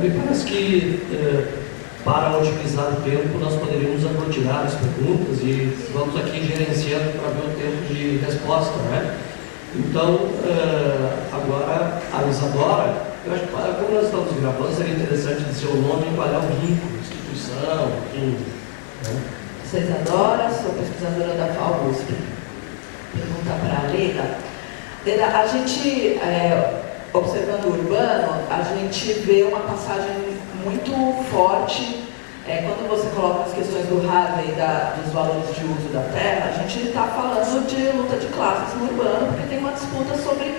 Me parece que, para otimizar o tempo, nós poderíamos aglutinar as perguntas e vamos aqui gerenciando para ver o tempo de resposta, né? Então, agora, a Isadora, eu acho que, como nós estamos gravando, seria interessante dizer o nome e qual é o vínculo, instituição, enfim. Né? Sou Isadora, sou pesquisadora da FAUSP. Pergunta para a Leda. Leda, a gente, observando o urbano, a gente vê uma passagem muito forte. Quando você coloca as questões do Harvey dos valores de uso da terra, a gente está falando de luta de classes no urbano, porque tem uma disputa sobre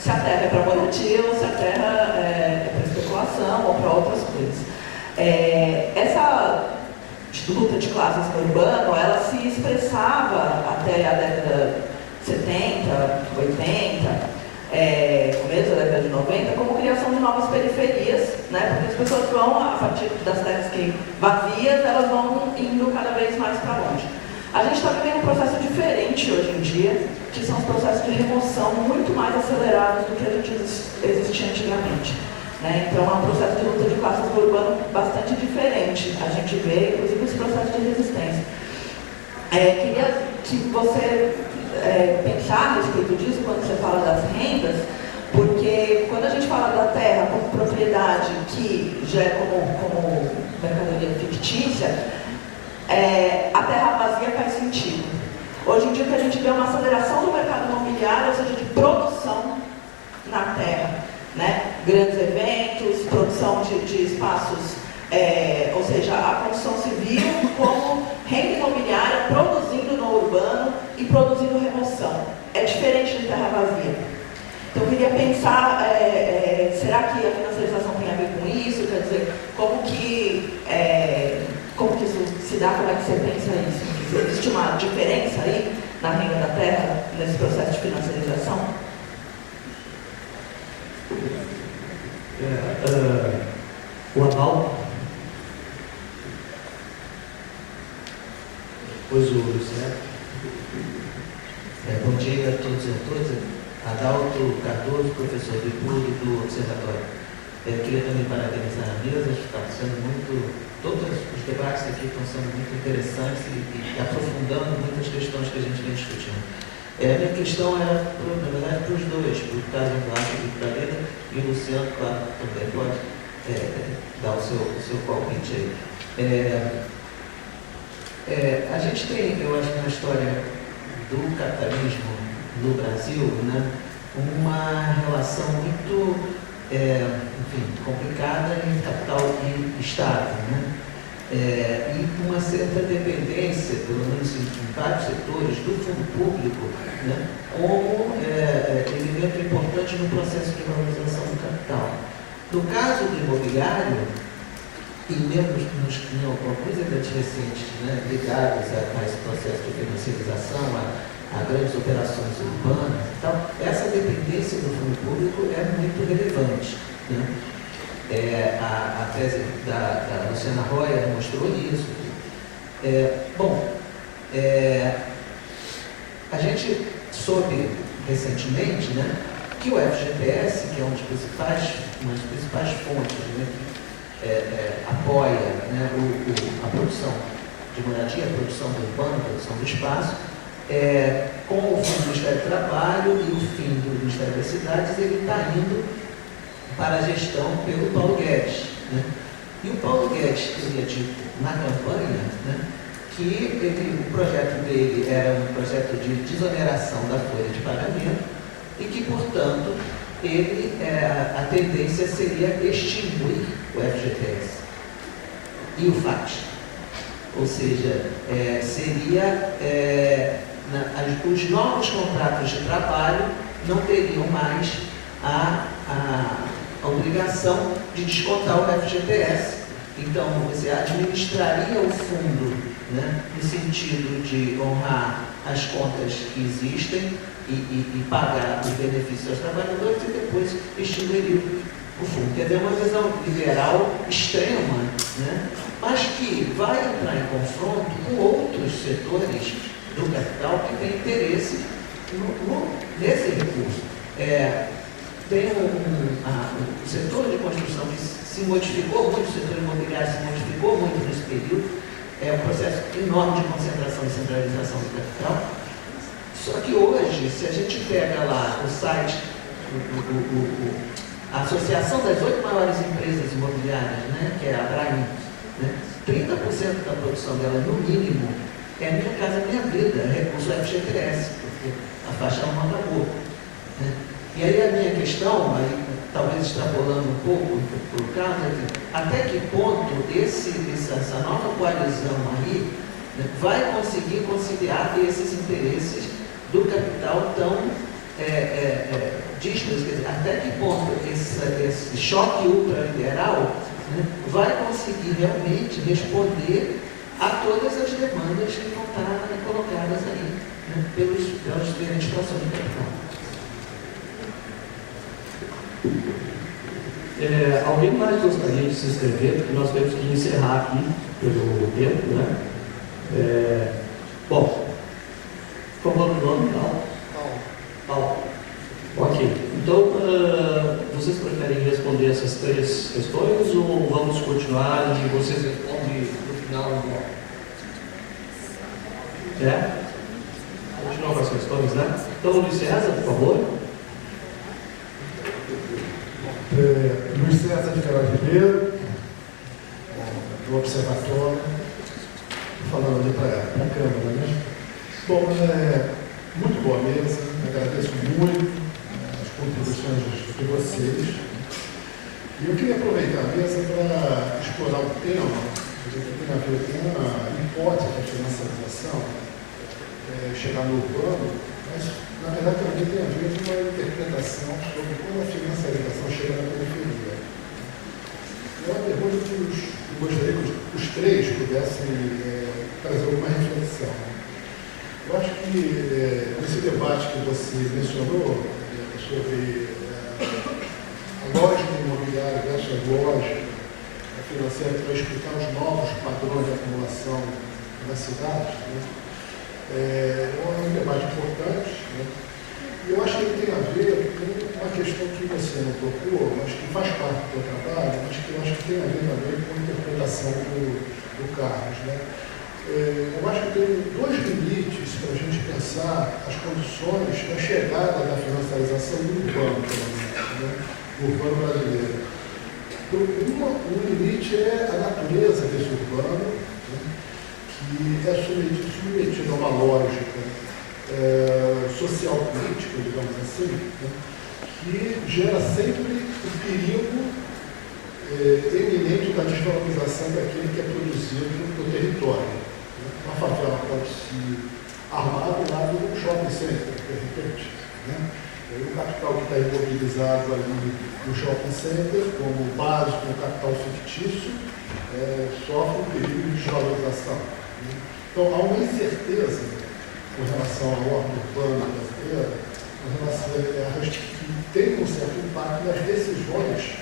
se a terra é para moradia ou se a terra é para especulação ou para outras coisas. Essa luta de classes no urbano, ela se expressava até a década 70, 80, começo da década de 90, como criação de novas periferias, né? Porque as pessoas vão, a partir das terras vazias, elas vão indo cada vez mais para longe. A gente está vivendo um processo diferente hoje em dia, que são os processos de remoção muito mais acelerados do que a gente existia antigamente. Né? Então, é um processo de luta de classes no urbano bastante diferente. A gente vê, inclusive, esse processo de resistência. Queria que você pensar a respeito disso quando você fala das rendas, porque quando a gente fala da terra como propriedade que já é como mercadoria fictícia, a terra vazia faz sentido. Hoje em dia, o que a gente vê é uma aceleração do mercado imobiliário, ou seja, de produção na terra. Né? Grandes eventos, produção de espaços, ou seja, a construção civil como renda imobiliária, produzindo no urbano e produzindo remoção. É diferente de terra vazia. Então, eu queria pensar, será que a financiarização tem a ver com isso? Quer dizer, como que isso se dá, como é que você pensa isso? Existe uma diferença aí na renda da terra, nesse processo de financiarização? O Adalto, depois o Luciano. Bom dia a todos e a todas. Adalto Cardoso, professor do IPUD do Observatório. Queria também parabenizar a mesa, está sendo todos os debates aqui estão sendo muito interessantes e aprofundando muitas questões que a gente vem discutindo. A minha questão era, na verdade, para os dois, para o caso Eduardo e para a Leda, e o Luciano, claro, também pode dar o seu palpite aí. A gente tem, eu acho, na história do capitalismo no Brasil, né, uma relação muito enfim, complicada em capital e Estado, né? E uma certa dependência, pelo menos em vários setores, do fundo público, né, como elemento importante no processo de valorização do capital. No caso do imobiliário, e mesmo em alguns eventos recentes, né, ligados a esse processo de financiarização, a grandes operações urbanas e tal, essa dependência do fundo público é muito relevante, né? A tese da Luciana Roya mostrou isso. A gente soube recentemente, né, que o FGTS, que é uma das principais fontes, né, que apoia, né, a produção de moradia, a produção do urbano, a produção do espaço, com o fim do Ministério do Trabalho e o fim do Ministério das Cidades, ele está indo para a gestão pelo Paulo Guedes, né? E o Paulo Guedes teria dito na campanha, né, que o projeto dele era um projeto de desoneração da folha de pagamento e que, portanto, a tendência seria extinguir o FGTS e o FAT. Ou seja, os novos contratos de trabalho não teriam mais a obrigação de descontar o FGTS. Então, você administraria o fundo, né, no sentido de honrar as contas que existem e pagar os benefícios aos trabalhadores e depois extinguiria o fundo. Quer dizer, uma visão liberal extrema, né, mas que vai entrar em confronto com outros setores do capital que têm interesse nesse recurso. Tem o setor de construção que se modificou muito, o setor imobiliário se modificou muito nesse período, um processo enorme de concentração e centralização do capital. Só que hoje, se a gente pega lá o site, a Associação das 8 maiores empresas imobiliárias, né, que é a Abraim, né, 30% da produção dela, no mínimo, é Minha Casa Minha Vida, recurso FGTS, porque a faixa não acabou, né? E aí a minha questão, aí, talvez extrapolando um pouco para o caso, até que ponto essa nova coalizão aí, né, vai conseguir conciliar esses interesses do capital tão díspares, quer dizer, até que ponto esse choque ultraliberal, né, vai conseguir realmente responder a todas as demandas que vão estar colocadas aí, né, pelas diferentes frações do capital. Alguém mais gostaria de se inscrever? Porque nós temos que encerrar aqui pelo tempo, né? Bom, por favor, o nome, Paulo. Ok. Então, vocês preferem responder essas 3 questões ou vamos continuar e vocês respondem no final? Continuar com as questões, né? Então, Luiz César, por favor. Luiz César de Queiroz Ribeiro, do Observatório, falando ali para a Câmara, né? Bom, muito boa mesa, agradeço muito as contribuições de vocês. E eu queria aproveitar a mesa para explorar um tema que tem a ver com a hipótese da financiarização, chegar no urbano, mas na verdade também tem a ver com uma interpretação sobre como a financiarização chega na periferia. É uma pergunta que eu gostaria que os 3 pudessem trazer alguma reflexão. Eu acho que nesse debate que você mencionou sobre a lógica imobiliária versus a lógica financeira para explicar os novos padrões de acumulação nas cidades, né? É um debate importante, né? E eu acho que ele tem a ver com uma questão que você não tocou, mas que faz parte do seu trabalho, mas que eu acho que tem a ver também com a interpretação do Carlos, né? Eu acho que tem 2 limites para a gente pensar as condições da chegada da financiarização do urbano, pelo menos, né? O urbano brasileiro. Um limite é a natureza desse urbano, né? Que é submetido a uma lógica social-política, digamos assim, né? que gera sempre o perigo eminente da desvalorização daquele que é produzido no território. Uma favela pode se armar do lado do shopping center, de repente. O capital que está imobilizado ali no shopping center, como base com capital fictício, sofre um perigo de desvalorização. Então, há uma incerteza com relação à ordem urbana brasileira, com relação a que tem um certo impacto nas decisões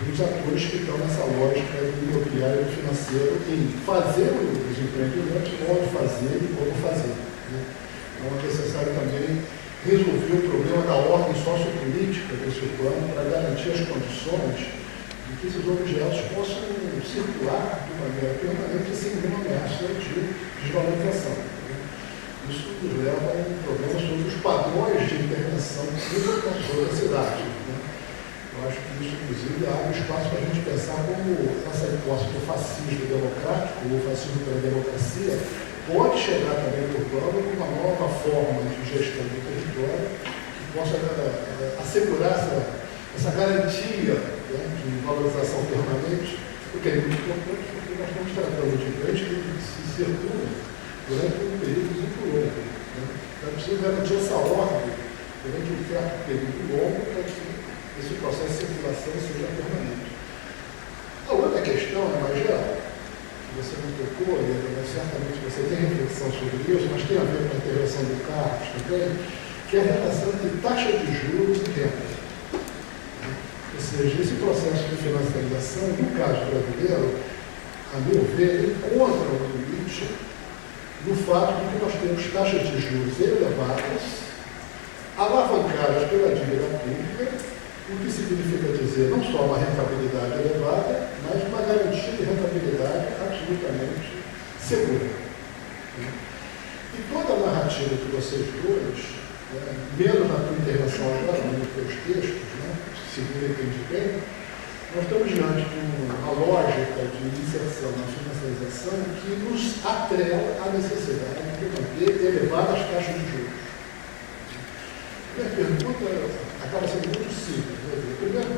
dos atores que estão nessa lógica do imobiliário e do financeiro em fazer os empreendimentos, onde fazer e como fazer. Então, é necessário também resolver o problema da ordem sociopolítica desse plano para garantir as condições de que esses objetos possam circular de maneira permanente sem nenhuma ameaça de desvalorização. Isso nos leva a um problema sobre os padrões de intervenção pública sobre a cidade. Eu acho que isso, inclusive, abre espaço para a gente pensar como essa hipótese do fascismo democrático, ou fascismo pela democracia, pode chegar também no plano com uma nova forma de gestão do território que possa assegurar essa garantia de valorização permanente, porque é muito importante, porque nós estamos tratando de empresas que se circulam durante um período muito longo. Então, é preciso garantir essa ordem durante um certo período longo para que esse processo de circulação seja permanente. A outra questão é mais geral. Você não tocou, mas certamente você tem reflexão sobre isso, mas tem a ver com a intervenção do Carlos também, que é a relação entre taxa de juros e renda. Ou seja, esse processo de financiarização, no caso brasileiro, a meu ver, encontra um limite no fato de que nós temos taxas de juros elevadas, alavancadas pela dívida pública, o que significa dizer não só uma rentabilidade elevada, mas uma garantia de rentabilidade absolutamente segura. E toda a narrativa que vocês dois, menos na tua intervenção agora, nos teus textos, segundo eu entendi bem, nós estamos diante de uma lógica de inserção na financiarização que nos atrela à necessidade de manter elevadas taxas de juros. Minha pergunta acaba sendo muito simples. Primeiro,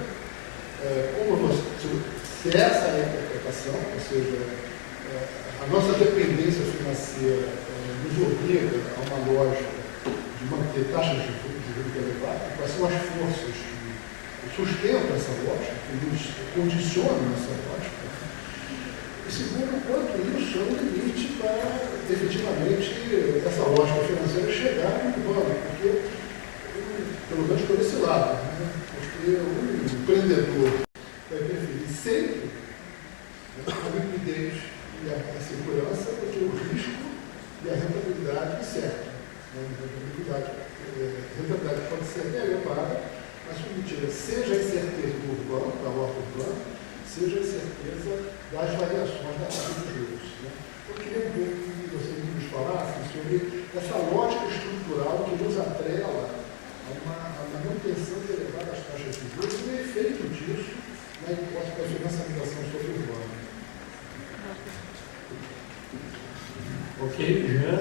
se essa é a interpretação, ou seja, a nossa dependência financeira nos obriga a uma lógica de manter taxas de juros elevadas, quais são as forças que sustentam essa lógica, que nos condicionam essa lógica. E segundo, quanto isso é um limite para, efetivamente, essa lógica financeira chegar no plano, porque pelo menos por esse lado, porque o empreendedor vai preferir sempre a liquidez e a segurança do que o risco e a rentabilidade incerta. A rentabilidade pode ser elevada, mas submetida seja a incerteza do urbano, da ordem urbana, seja a incerteza das variações da taxa de juros. Eu queria que vocês nos falassem sobre essa lógica estrutural que nos atrela a manutenção de elevadas taxas de juros e o efeito disso na hipótese da financiarização sobre o urbano. Ok, Jean.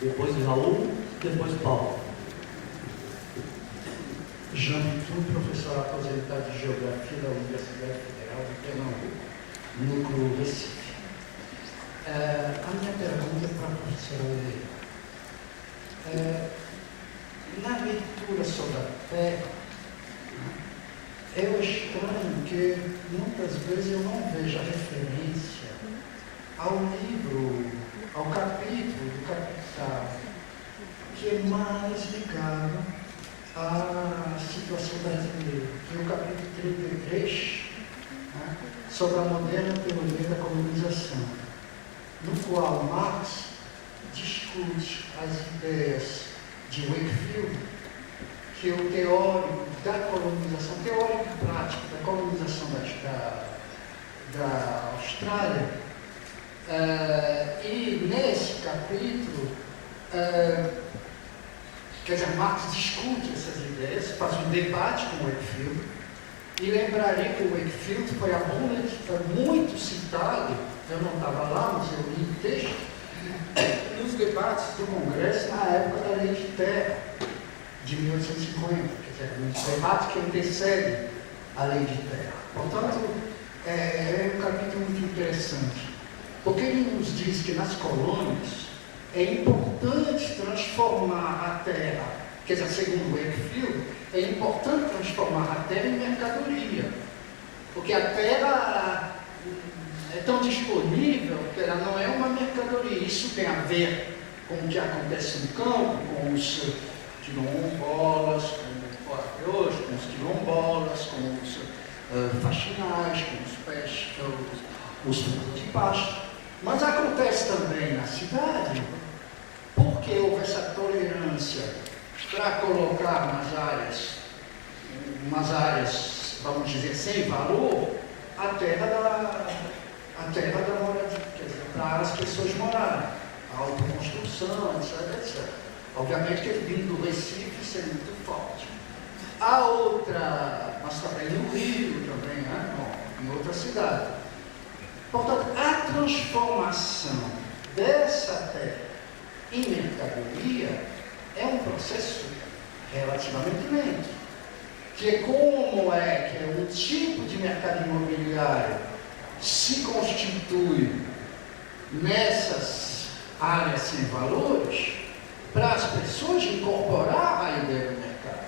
Depois Raul, depois Paulo. Jean, sou professor aposentado de Geografia da Universidade Federal de Pernambuco, núcleo Recife. A minha pergunta é para a professora Helena. Na leitura sobre a terra, eu estranho que muitas vezes eu não vejo a referência ao livro, ao capítulo do Capital, que é mais ligado à situação brasileira, que é o capítulo 33, sobre a moderna teoria da colonização, no qual Marx discute as ideias de Wakefield, que é o teórico da colonização, teórico e prático da colonização da Austrália. E nesse capítulo, quer dizer, Marx discute essas ideias, faz um debate com Wakefield, e lembrarei que o Wakefield foi muito citado, eu não estava lá, mas eu li o texto, nos debates do Congresso na época da Lei de Terra, de 1850, quer dizer, um debate que antecede a Lei de Terra. Portanto, é um capítulo muito interessante, porque ele nos diz que nas colônias é importante transformar a terra, quer dizer, segundo Wakefield, é importante transformar a terra em mercadoria, porque a terra é tão disponível que ela não é uma mercadoria. Isso tem a ver com o que acontece no campo, com os quilombolas, como até hoje, com os quilombolas, com os faxinais, com os fundos de pasto. Mas acontece também na cidade, porque houve essa tolerância para colocar umas áreas, vamos dizer, sem valor, a terra da moradia, quer dizer, para as pessoas morarem, a autoconstrução, etc. Obviamente que ele vindo do Recife, isso é muito forte. A outra, mas também no Rio, também, né? Bom, em outra cidade. Portanto, a transformação dessa terra em mercadoria é um processo relativamente lento. Que é como é que um tipo de mercado imobiliário se constitui nessas áreas sem valores para as pessoas incorporar a ideia do mercado.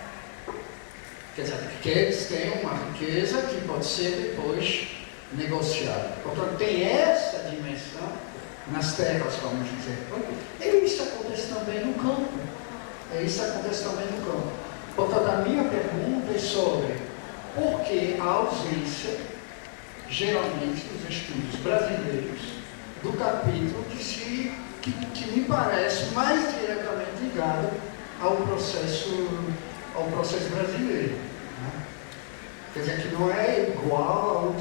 Quer dizer, que eles têm uma riqueza que pode ser depois negociada. Portanto, tem essa dimensão nas terras, vamos dizer. E isso acontece também no campo. Portanto, a minha pergunta é sobre por que a ausência, geralmente, dos estudos brasileiros, do capítulo que me parece mais diretamente ligado ao processo brasileiro. Né? Quer dizer, que não é igual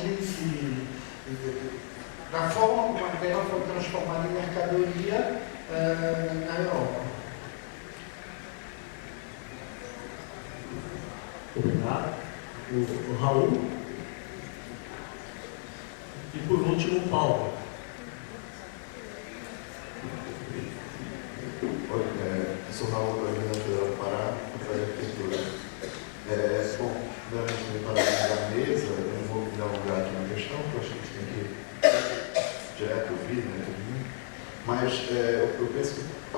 da forma como a terra foi transformada em mercadoria na Europa. Obrigado. O Raul. E por último, o Paulo. Oi, eu sou o Raul da Universidade Federal do Pará, vou fazer arquitetura. Bom, primeiramente, me parabéns da mesa, eu não vou me alongar aqui na questão, porque eu acho que a gente tem que direto ouvir, né, todo mundo. Mas eu penso que a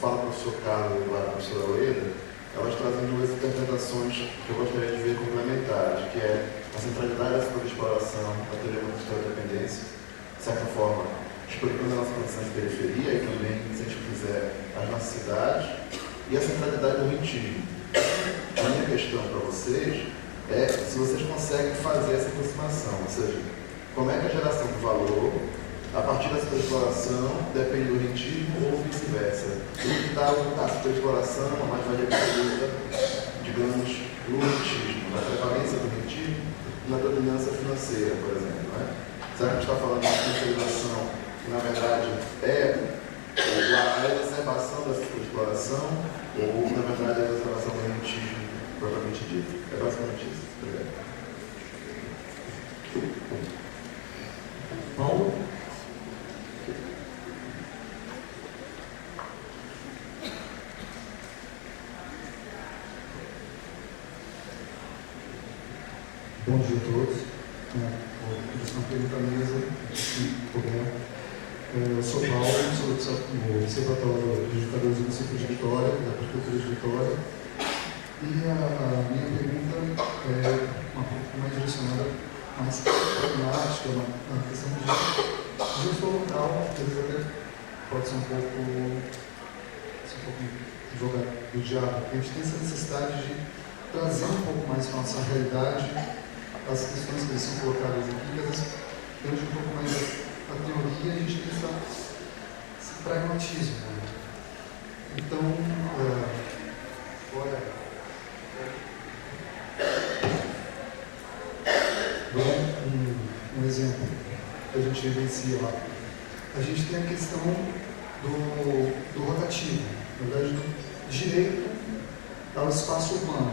fala do professor Carlos e da professora Leda, elas trazem duas interpretações que eu gostaria de ver complementares, que é a centralidade da superexploração, a teoria da interdependência, de certa forma, explicando a nossa condição de periferia e também, se a gente quiser, as nossas cidades, e a centralidade do rentismo. A minha questão para vocês é se vocês conseguem fazer essa aproximação, ou seja, como é que a geração do valor, a partir da superexploração, depende do rentismo ou vice-versa. O que está a superexploração, a mais-valia absoluta, digamos, do rentismo, na prevalência do rentismo e na dominância financeira, por exemplo. Né? Será que a gente está falando de financiarização que, na verdade, é a exacerbação da superexploração ou, na verdade, a exacerbação do rentismo propriamente dito? É basicamente isso. Obrigado. Paulo. Bom dia a todos. Vou fazer uma pergunta à mesa, se puder. Eu sou Paulo, sou do Observatório de Educadores do município de Vitória, da Prefeitura de Vitória. E a minha pergunta é uma pouco mais direcionada, mais pragmática, uma questão de gestão local, às vezes até pode ser um pouco jogar do diabo. A gente tem essa necessidade de trazer um pouco mais para a nossa realidade as questões que são colocadas aqui, que às vezes, dentro de um pouco mais da teoria, a gente tem esse pragmatismo. Né? Então, um exemplo que a gente vivencia lá. A gente tem a questão do rotativo, na verdade, do direito ao espaço urbano,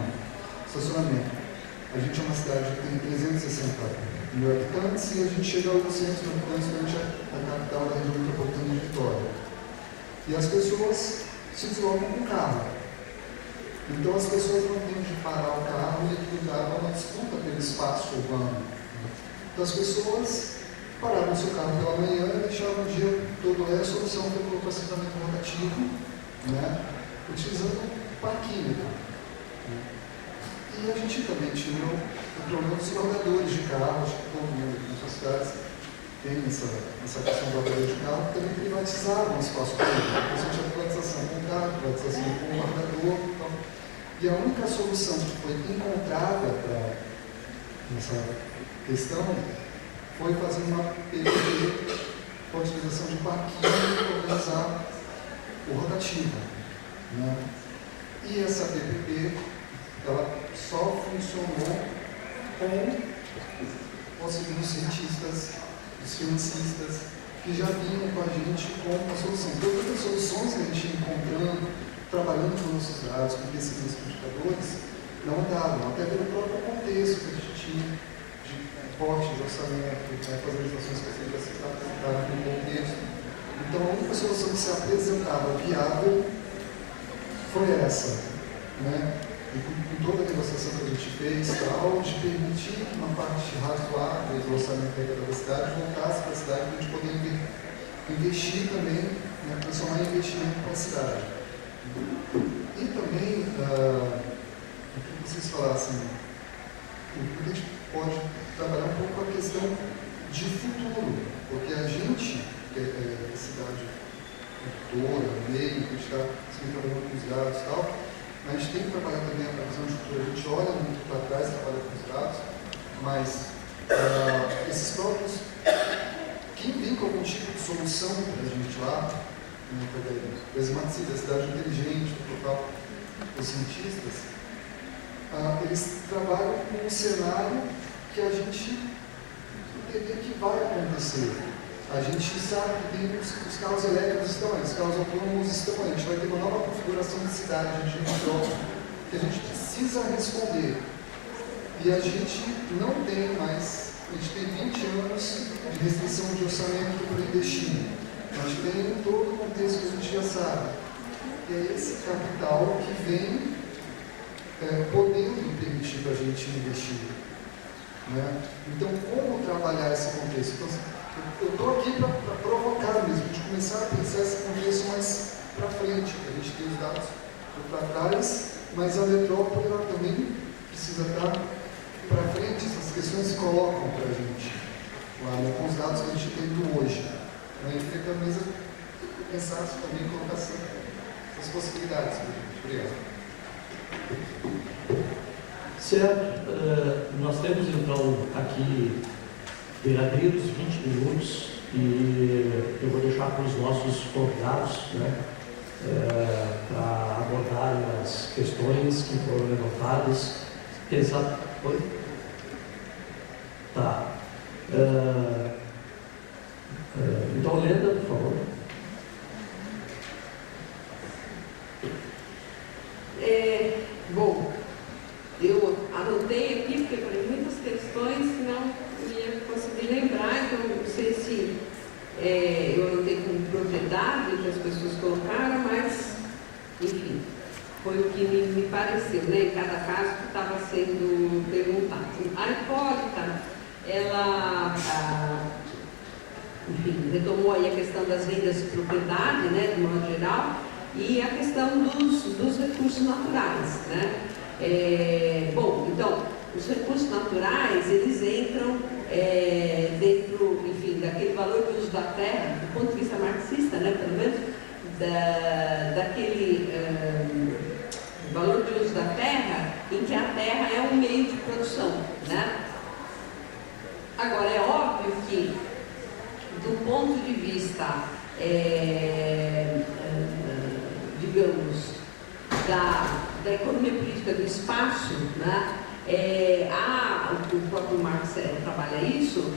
estacionamento. A gente é uma cidade que tem 360 mil habitantes e a gente chega a 800 mil habitantes durante a capital da região metropolitana de Vitória. E as pessoas se deslocam com carro. Então as pessoas não têm de parar o carro e equilibrar uma disputa pelo espaço urbano. Então as pessoas paravam o seu carro pela manhã e deixavam o dia todo. A solução foi pelo estacionamento rotativo, né, utilizando parquímetro. E a gente também tinha o problema dos guardadores de carros, que todo mundo aqui nas suas cidades tem essa questão do guardador de carro, que também privatizavam o espaço público. Então você tinha privatização com carro, privatização com guardador. Então, e a única solução que foi encontrada para essa questão foi fazer uma PPP com a utilização de parquinho para organizar o rotativo, né? E essa PPP, ela só funcionou com os cientistas, os financistas, que já vinham com a gente com a solução. Então, todas as soluções que a gente ia encontrando, trabalhando com nossos dados, com pesquisas e indicadores, não davam, até pelo próprio contexto que a gente tinha, porte de orçamento, com as legislações que você apresentaram no contexto. Então, a única solução que se apresentava viável foi essa, né? E com toda a negociação que a gente fez, tal, de permitir que uma parte razoável do orçamento da cidade voltasse para a cidade para a gente poder investir também, né, transformar em investimento para a cidade. E também, o que vocês falassem, a gente pode trabalhar um pouco a questão de futuro, porque a gente, que é cidade produtora, meio, que está sempre trabalhando com os dados e tal, a gente tem que trabalhar também a visão de futuro. A gente olha muito para trás, trabalha com os dados, mas esses próprios, quem vem com algum tipo de solução para a gente lá, a Smartcity, a cidade inteligente, os cientistas, eles trabalham com um cenário que a gente entender que vai acontecer. A gente sabe que tem os carros elétricos estão aí, os carros autônomos estão aí. A gente vai ter uma nova configuração de cidade, de metrópole, que a gente precisa responder. E a gente não tem mais, a gente tem 20 anos de restrição de orçamento para investir. A gente tem todo o contexto que a gente já sabe. E é esse capital que vem podendo permitir para a gente investir. Né? Então, como trabalhar esse contexto? Então, eu estou aqui para provocar mesmo, a gente começar a pensar esse contexto mais para frente, a gente tem os dados para trás, mas a metrópole ela também precisa estar para frente, essas questões se colocam para a gente, lá, né, com os dados que a gente tem do hoje. Né? Eu queria que a mesa pensasse também em colocar essas possibilidades para a gente. Obrigado. Certo, nós temos então aqui verdadeiros 20 minutos e eu vou deixar para os nossos convidados, né, para abordarem as questões que foram levantadas. Oi? Tá. Então, Leda, por favor. Bom, eu anotei aqui, porque eu falei muitas questões, senão eu ia conseguir lembrar, então não sei se eu anotei com propriedade que as pessoas colocaram, mas, enfim, foi o que me pareceu, né, em cada caso que estava sendo perguntado. A Hipólita, ela, enfim, retomou aí a questão das vendas de propriedade, né, de modo geral, e a questão dos recursos naturais, né. Bom, então, os recursos naturais, eles entram dentro, enfim, daquele valor de uso da terra, do ponto de vista marxista, né, pelo menos, daquele valor de uso da terra, em que a terra é um meio de produção, né. Agora, é óbvio que, do ponto de vista, digamos, da economia política do espaço, né, o próprio Marx trabalha isso,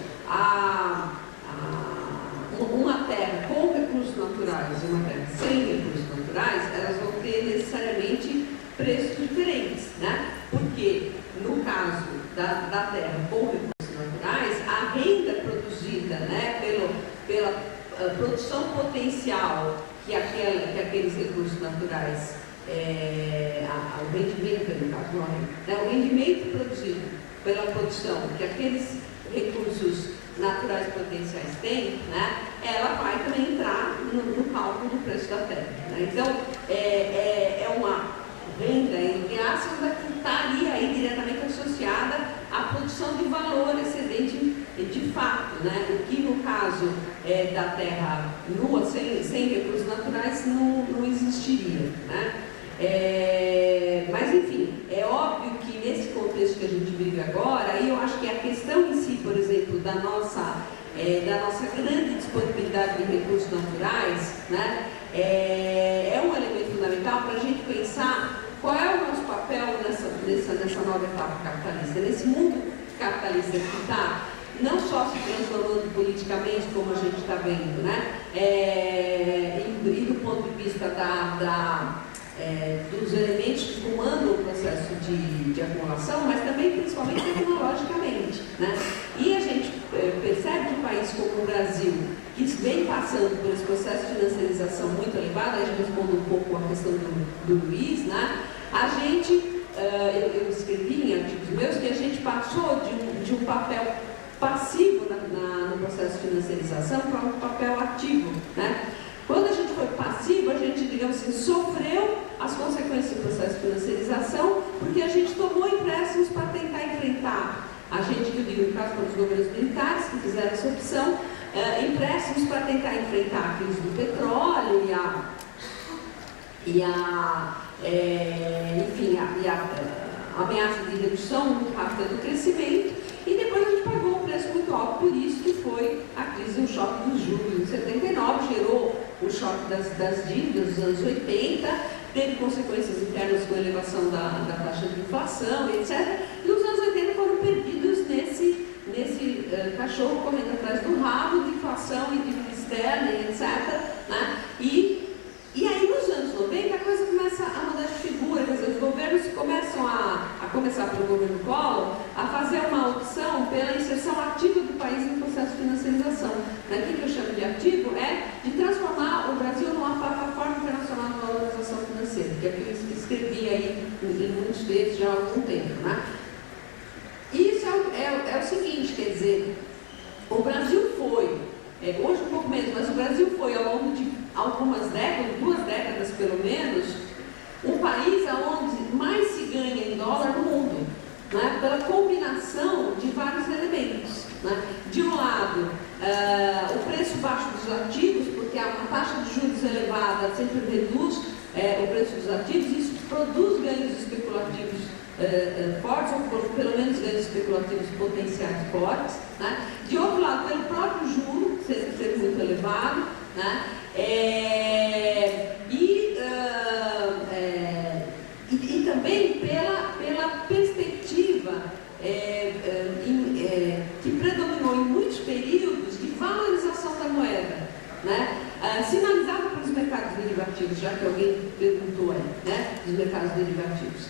uma terra com recursos naturais e uma terra sem recursos naturais, elas vão ter necessariamente preços diferentes, né? Porque no caso da terra com recursos naturais, produção potencial que aqueles recursos naturais, o rendimento, no caso, o rendimento produzido pela produção que aqueles recursos naturais potenciais têm, né, ela vai também entrar no cálculo do preço da terra. Né? Então, é uma renda, entre aspas, que estaria aí diretamente associada à produção de valor excedente de fato, né? O que no caso da terra nua, sem recursos naturais, não existiria. Né? Mas enfim, é óbvio que nesse contexto que a gente vive agora, aí eu acho que a questão em si, por exemplo, da nossa grande disponibilidade de recursos naturais, né, é um elemento fundamental para a gente pensar qual é o nosso papel nessa nova etapa capitalista, nesse mundo capitalista que está não só se transformando politicamente, como a gente está vendo, né, e do ponto de vista dos elementos que comandam o processo de acumulação, mas também principalmente tecnologicamente. Né? E a gente percebe que um país como o Brasil, que vem passando por esse processo de financiarização muito elevado, aí já respondo um pouco a questão do Luiz, né? A gente, eu escrevi em artigos meus que a gente passou de um papel passivo no processo de financiarização para um papel ativo. Né? Quando a gente foi passivo, a gente, digamos assim, sofreu as consequências do processo de financiarização, porque a gente tomou empréstimos para tentar enfrentar, a gente, que eu digo, no caso dos governos militares, que fizeram essa opção, empréstimos para tentar enfrentar a crise do petróleo e a ameaça de redução muito rápida do crescimento, e depois a gente pagou um preço muito alto por isso, que foi a crise do choque dos juros em 79, gerou o choque das dívidas dos anos 80, teve consequências internas com a elevação da taxa de inflação, etc. E os anos 80 foram perdidos nesse cachorro correndo atrás do rabo de inflação e dívida externa, etc. Né? E aí, nos anos 90, a coisa começa a mudar de figura, quer dizer, os governos começam a começar pelo governo Collor, a fazer uma opção pela inserção ativa do país no processo de financiarização. O que eu chamo de ativo é de transformar o Brasil numa plataforma internacional de valorização financeira, que é o que eu escrevi aí em muitos textos já há algum tempo. Né? E isso é o seguinte, quer dizer, o Brasil foi, hoje um pouco menos, mas o Brasil foi ao longo de algumas décadas, 2 décadas pelo menos, o país onde mais se ganha em dólar no mundo, né, pela combinação de vários elementos. Né? De um lado, o preço baixo dos ativos, porque uma taxa de juros elevada sempre reduz o preço dos ativos, e isso produz ganhos especulativos fortes, ou pelo menos ganhos especulativos potenciais fortes. Né? De outro lado, pelo próprio juro, ser muito elevado, né? E também pela perspectiva que predominou em muitos períodos de valorização da moeda, né? Sinalizada pelos mercados derivativos, já que alguém perguntou aí, né? Dos mercados derivativos.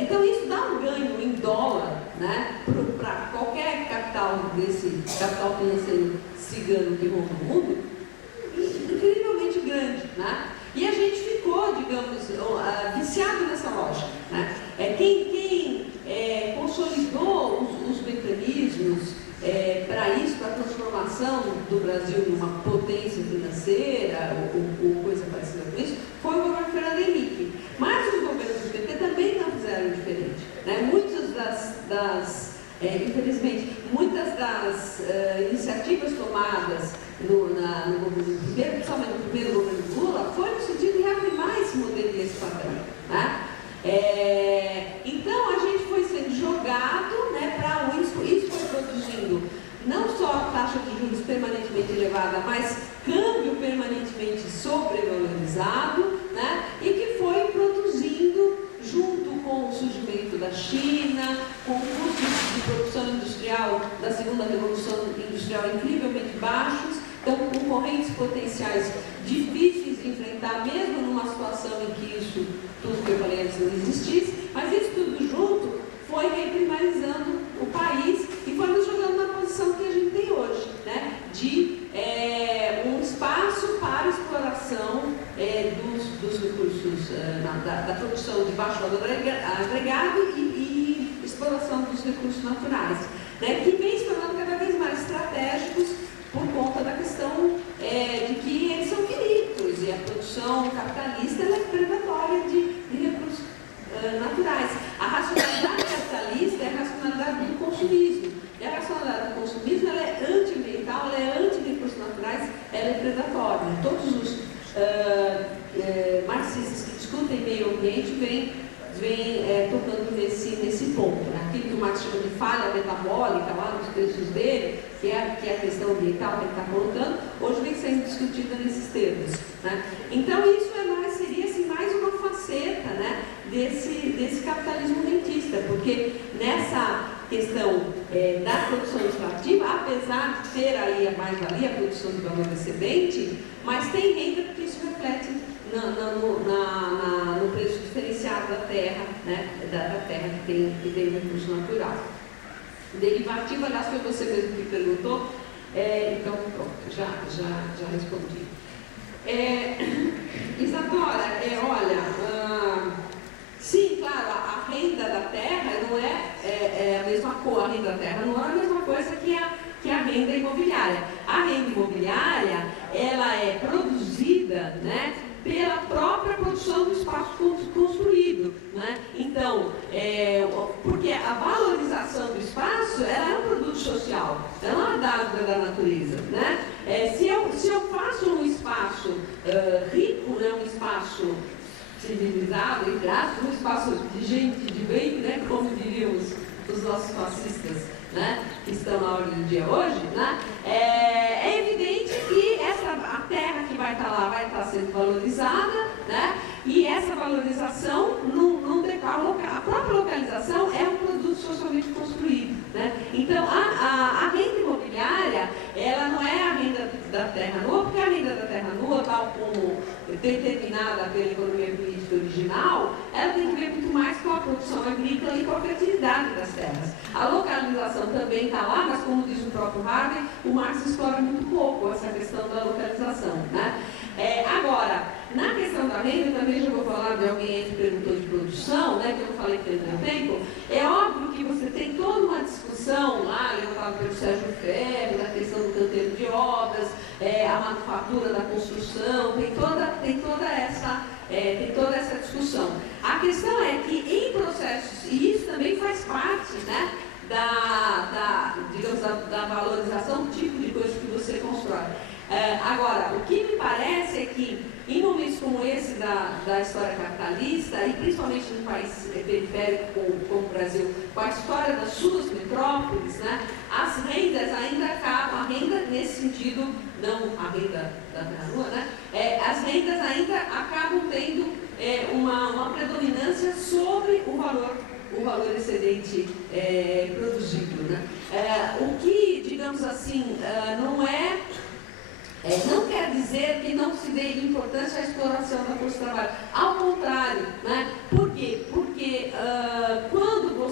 Então isso dá um ganho em dólar, né? Para qualquer capital desse capital financeiro cigano que ronda o mundo, incrivelmente grande, né? E a gente ficou, digamos, viciado nessa lógica, né? Quem consolidou os mecanismos para isso, para a transformação do Brasil numa potência financeira ou coisa parecida com isso, foi o governo Fernando Henrique. Mas os governos do PT também não fizeram diferente, né? Infelizmente, muitas das iniciativas tomadas no governo primeiro, principalmente no primeiro governo Lula, foi no sentido de reafirmar esse modelo e esse padrão. Né? Então a gente foi sendo jogado, né, para isso foi produzindo não só a taxa de juros permanentemente elevada, mas câmbio permanentemente sobrevalorizado, né, e que foi produzindo, junto com o surgimento da China, com custos de produção industrial da segunda revolução industrial incrivelmente baixos, então concorrentes potenciais difíceis de enfrentar, mesmo numa situação em que isso, tudo que eu falei antes, não existisse, mas isso tudo junto foi reprimarizando o país e foi nos jogando na posição que a gente tem hoje, né? De um espaço recursos naturais, né, que vem se tornando cada vez mais estratégicos por conta da questão de que eles são finitos e a produção capitalista ela é predatória de recursos naturais. A racionalidade capitalista é a racionalidade do consumismo. E a racionalidade do consumismo ela é antiambiental, ela é anti-recursos naturais, ela é predatória. Todos os marxistas que discutem meio ambiente vêm tocando nesse ponto. Né? Aquilo que o Marx chama de falha metabólica, lá nos textos dele, que é a questão ambiental que ele está colocando, hoje vem sendo discutida nesses termos. Né? Então, isso seria assim, mais uma faceta, né, desse capitalismo rentista, porque nessa questão da produção extrativa, apesar de ter aí a mais-valia, a produção de valor excedente, mas tem renda porque isso reflete no preço diferenciado da terra, né, da terra que tem recurso natural. Derivativo, aliás, foi você mesmo que perguntou, então pronto, já respondi. Isadora, olha, sim, claro, a renda da terra não é a mesma coisa, a renda da terra não é a mesma coisa que a renda imobiliária. A renda imobiliária, ela é produzida, né, pela própria produção do espaço construído, né? Então, porque a valorização do espaço, ela é um produto social, ela não é dada da natureza, né? Se eu faço um espaço rico, né, um espaço civilizado, entre aspas, um espaço de gente de bem, né, como diriam os nossos fascistas, né, que estão na ordem do dia hoje, né, é evidente que a terra que vai estar lá vai estar sendo valorizada, né, e essa valorização a própria localização é um produto socialmente construído, né. Então a renda imobiliária, ela não é a renda da terra nua, porque a renda da terra nua, tal como determinada pela economia política original, ela tem que ver muito mais com a produção agrícola e com a fertilidade das terras. A localização também está lá, mas como diz o próprio Harvey, o Marx explora muito pouco essa questão da localização, né? Agora, na questão da renda, também já vou falar de alguém que perguntou de produção, né, que eu falei que tem tempo. É óbvio que você tem toda uma discussão lá, levantada pelo Sérgio Ferro, da questão do canteiro de obras, a manufatura da construção, tem toda essa discussão. A questão é que em processos, e isso também faz parte, né, da valorização do tipo de coisa que você constrói. Agora, o que me parece é que em momentos como esse da história capitalista, e principalmente num país periférico como o Brasil, com a história das suas metrópoles, né, as rendas ainda acabam, a renda nesse sentido, não a renda da terra nua, né, as rendas ainda acabam tendo uma predominância sobre o valor excedente produzido, né. O que, digamos assim, não quer dizer que não se dê importância à exploração da força de trabalho. Ao contrário, né? Por quê? Porque quando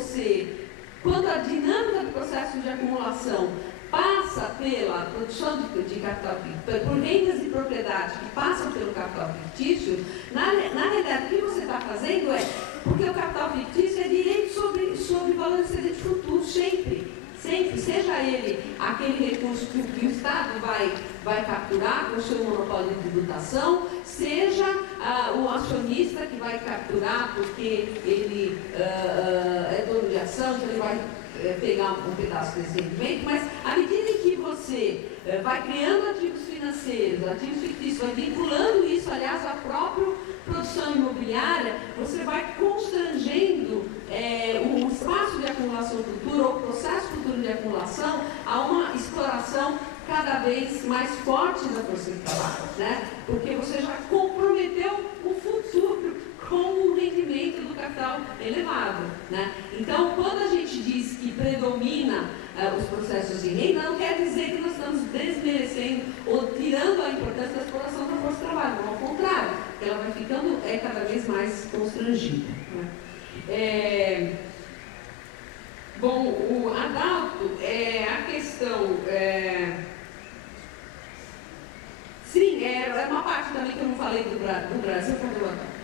a dinâmica do processo de acumulação passa pela produção de capital fictício, por rendas de propriedade que passam pelo capital fictício, na realidade o que você está fazendo porque o capital fictício é direito sobre valor excedente futuro, sempre, seja ele aquele recurso que o Estado vai capturar com o seu monopólio de tributação, seja o acionista que vai capturar porque ele é dono de ação, então ele vai pegar um pedaço desse rendimento, mas à medida em que você vai criando ativos financeiros, ativos fictícios, vai vinculando isso, aliás, à própria produção imobiliária, você vai constrangendo o espaço de acumulação futura, ou o processo futuro de acumulação, a uma exploração cada vez mais forte da força de trabalho, né? Porque você já comprometeu o futuro com o rendimento do capital elevado, né? Então, quando a gente diz que predomina os processos de renda, não quer dizer que nós estamos desmerecendo ou tirando a importância da exploração da força de trabalho, não, ao contrário, ela vai ficando cada vez mais constrangida, né? Bom, o Adalto, a questão... sim, é uma parte também que eu não falei do Brasil, cadê o Adalto?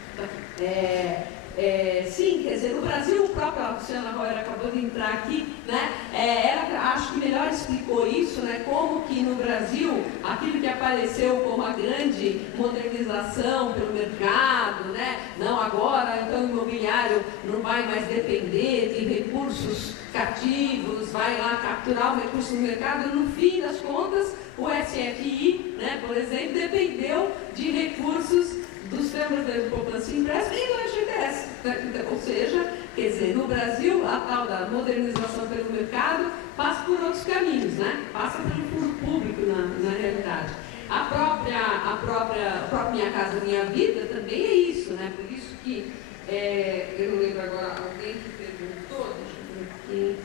Sim, quer dizer, no Brasil, o próprio a Luciana Royer acabou de entrar aqui, né? Ela acho que melhor explicou isso, né? Como que no Brasil aquilo que apareceu como a grande modernização pelo mercado, né? Não, agora então o imobiliário não vai mais depender de recursos cativos, vai lá capturar o recurso no mercado. No fim das contas, o SFI, né, por exemplo, dependeu de recursos do Sistema Brasileiro de Poupança e Empréstimo e do FGTS. Né? Ou seja, quer dizer, no Brasil, a tal da modernização pelo mercado passa por outros caminhos, né? Passa pelo fundo público na realidade. A própria Minha Casa Minha Vida também é isso, né? Por isso que, eu não lembro agora, alguém que perguntou, deixa eu ver aqui.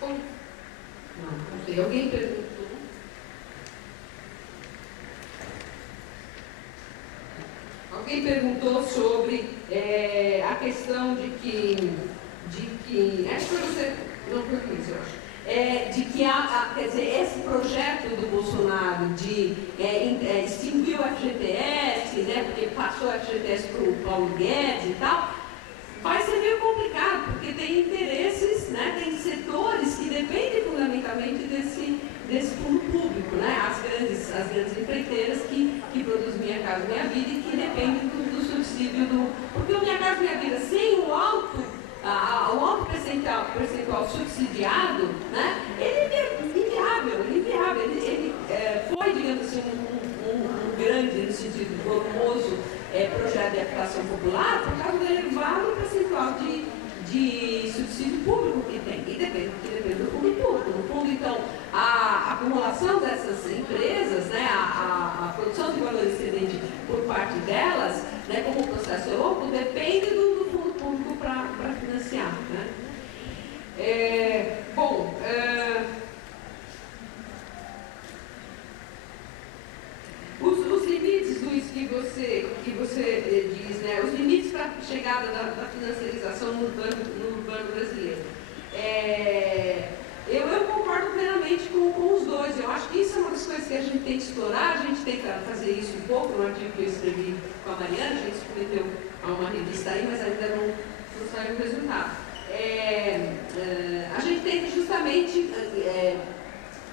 Não sei, alguém perguntou. Alguém perguntou sobre a questão de que acho que você não foi isso, eu acho. De que quer dizer, esse projeto do Bolsonaro de extinguir o FGTS, né, porque passou o FGTS para o Paulo Guedes e tal, vai ser meio complicado, porque tem interesses, né, tem setores que dependem fundamentalmente desse fundo público, né, as grandes empreiteiras que produzem Minha Casa Minha Vida e que dependem do subsídio porque o Minha Casa Minha Vida, sem o alto percentual subsidiado, né, ele é inviável. Ele foi, digamos assim, um grande, no sentido formoso, projeto de habitação popular por causa do elevado percentual de subsídio público que tem, e depende do fundo público. No fundo, então, a acumulação dessas empresas, né, a produção de valor excedente por parte delas, né, como o processo é louco, depende do fundo público para financiar. Né? Os limites, Luiz, que você diz, né, os limites para a chegada da financiarização no urbano brasileiro. Eu concordo plenamente com os dois. Eu acho que isso é uma das coisas que a gente tem que explorar. A gente tem que fazer isso um pouco no artigo que eu escrevi com a Mariana. A gente submeteu a uma revista aí, mas ainda não saiu o resultado. A gente tem que justamente,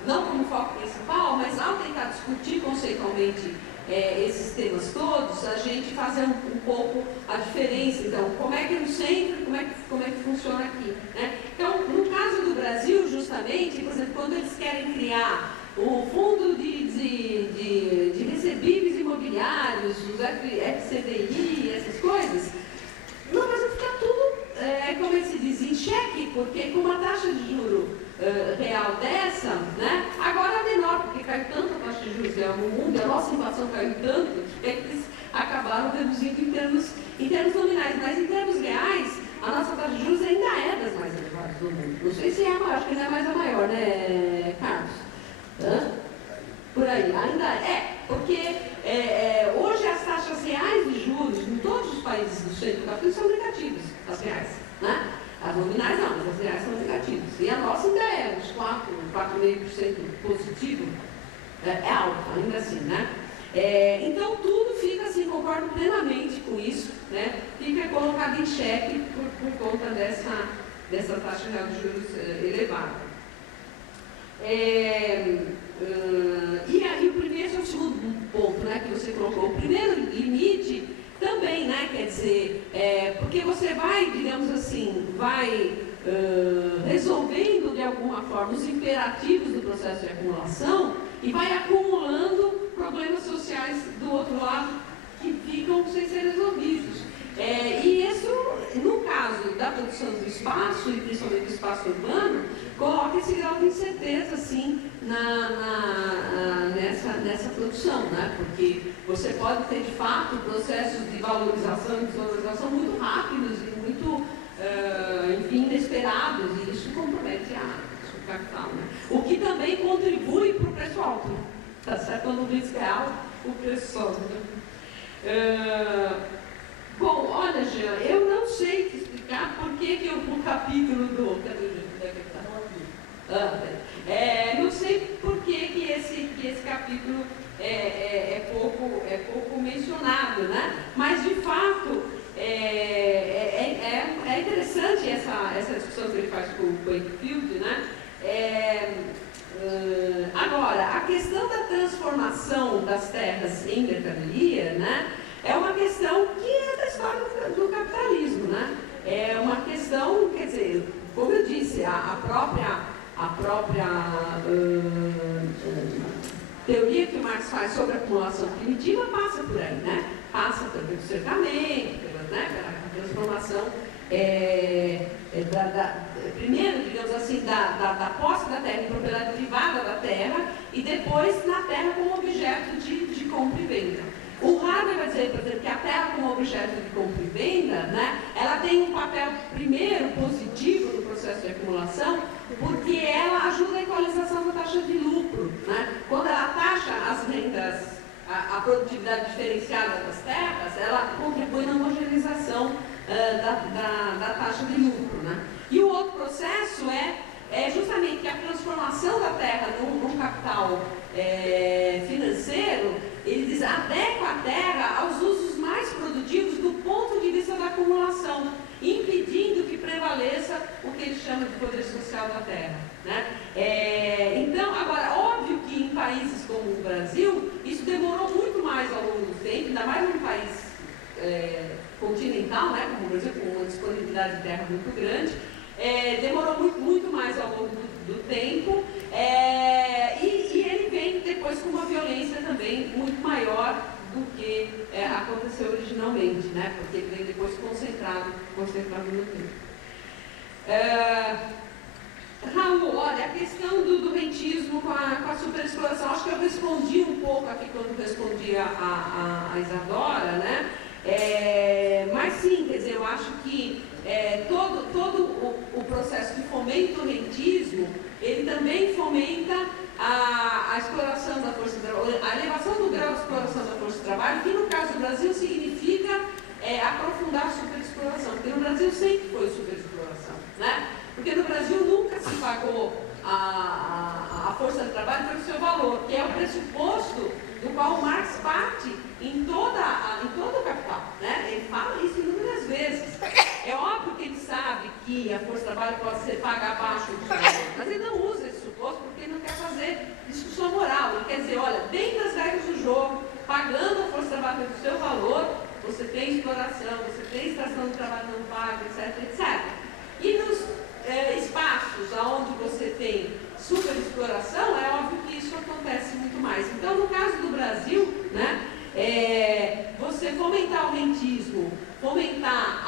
não como foco principal, mas ao tentar discutir conceitualmente esses temas todos, a gente fazer um pouco a diferença. Então, como é que é no centro, como é que funciona aqui. Né? Então, no caso do Brasil, justamente, por exemplo, quando eles querem criar o fundo de recebíveis imobiliários, os FCDI, essas coisas, não, mas vai ficar tudo, como é que se diz, em xeque, porque com uma taxa de juro real dessa, né, agora é menor, porque caiu tanto a taxa de juros real no mundo, a nossa inflação caiu tanto, que eles acabaram reduzindo em termos nominais, mas em termos reais, a nossa taxa de juros ainda é das mais elevadas do mundo. Não sei se é a maior, acho que não é mais a maior, né, Carlos? Por aí, ainda porque hoje as taxas reais de juros em todos os países do centro do capital são negativas, as reais, né? As nominais não, mas as reais são negativas. E a nossa ainda é uns 4,5% positivo, é alta, ainda assim, né? Então tudo fica assim, concordo plenamente com isso, né? Fica colocado em xeque por conta dessa taxa real de juros elevada. E aí o primeiro é o segundo ponto, né, que você colocou. O primeiro limite também, né, quer dizer, porque você vai, digamos assim, resolvendo de alguma forma os imperativos do processo de acumulação e vai acumulando problemas sociais do outro lado que ficam sem ser resolvidos. E isso, no caso da produção do espaço, e principalmente do espaço urbano, coloca esse grau de incerteza, assim, nessa produção, né? Porque você pode ter, de fato, processos de valorização e desvalorização muito rápidos e muito, enfim, inesperados, e isso compromete o capital, né? O que também contribui para o preço alto, tá certo? Quando o risco é alto, o preço sobe, né? Bom, olha, Jean, eu não sei te explicar por que o capítulo do... Cadê o não sei por que esse capítulo é pouco mencionado, né? Mas, de fato, é interessante interessante essa discussão que ele faz com o Wakefield, né? Agora, a questão da transformação das terras em mercadoria, né, é uma questão que é da história do capitalismo, né? É uma questão, quer dizer, como eu disse, a própria teoria que o Marx faz sobre a acumulação primitiva passa por aí, né? Passa pelo cercamento, pela transformação, primeiro, digamos assim, da posse da terra em propriedade privada da terra e depois na terra como objeto de compra e venda. O Haber vai dizer, por exemplo, que a terra como objeto de compra e venda, né, ela tem um papel, primeiro, positivo no processo de acumulação, porque ela ajuda a equalização da taxa de lucro, né? Quando ela taxa as rendas, a produtividade diferenciada das terras, ela contribui na homogeneização da taxa de lucro, né? E o outro processo é justamente que a transformação da terra num capital financeiro, ele adequa a terra aos usos mais produtivos do ponto de vista da acumulação, impedindo que prevaleça o que ele chama de poder social da terra, né? Então, agora, óbvio que em países como o Brasil, isso demorou muito mais ao longo do tempo, ainda mais num país continental, né, como o Brasil, com uma disponibilidade de terra muito grande, demorou muito mais ao longo do tempo, e ele vem depois com uma violência também muito maior do que aconteceu originalmente, né, porque ele vem depois concentrado no tempo. Raul, olha, a questão do rentismo com a superexploração, acho que eu respondi um pouco aqui quando respondi a Isadora, né? Mas sim, quer dizer, eu acho que todo o processo que fomenta o rentismo, ele também fomenta a exploração da força de trabalho, a elevação do grau de exploração da força de trabalho, que no caso do Brasil significa aprofundar a superexploração, porque no Brasil sempre foi superexploração, né? Porque no Brasil nunca se pagou a força de trabalho pelo seu valor, que é o pressuposto do qual Marx parte em todo o Capital, né? Ele fala isso inúmeras vezes. É óbvio que ele sabe que a força de trabalho pode ser paga abaixo do seu valor, mas ele não usa esse suposto porque ele não quer fazer discussão moral. Ele quer dizer, olha, dentro das regras do jogo, pagando a força de trabalho pelo seu valor, você tem exploração, você tem extração de trabalho não pago, etc, etc. E nos espaços onde você tem superexploração, é óbvio que isso acontece muito mais. Então, no caso do Brasil, né, você fomentar o rentismo, fomentar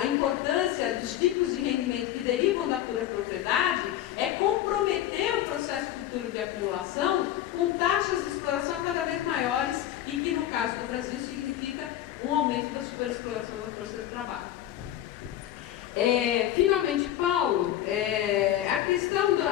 a importância dos tipos de rendimento que derivam da pura propriedade, é comprometer o processo futuro de acumulação com taxas de exploração cada vez maiores e que, no caso do Brasil, significa um aumento da superexploração da força de trabalho. Finalmente, Paulo, a questão do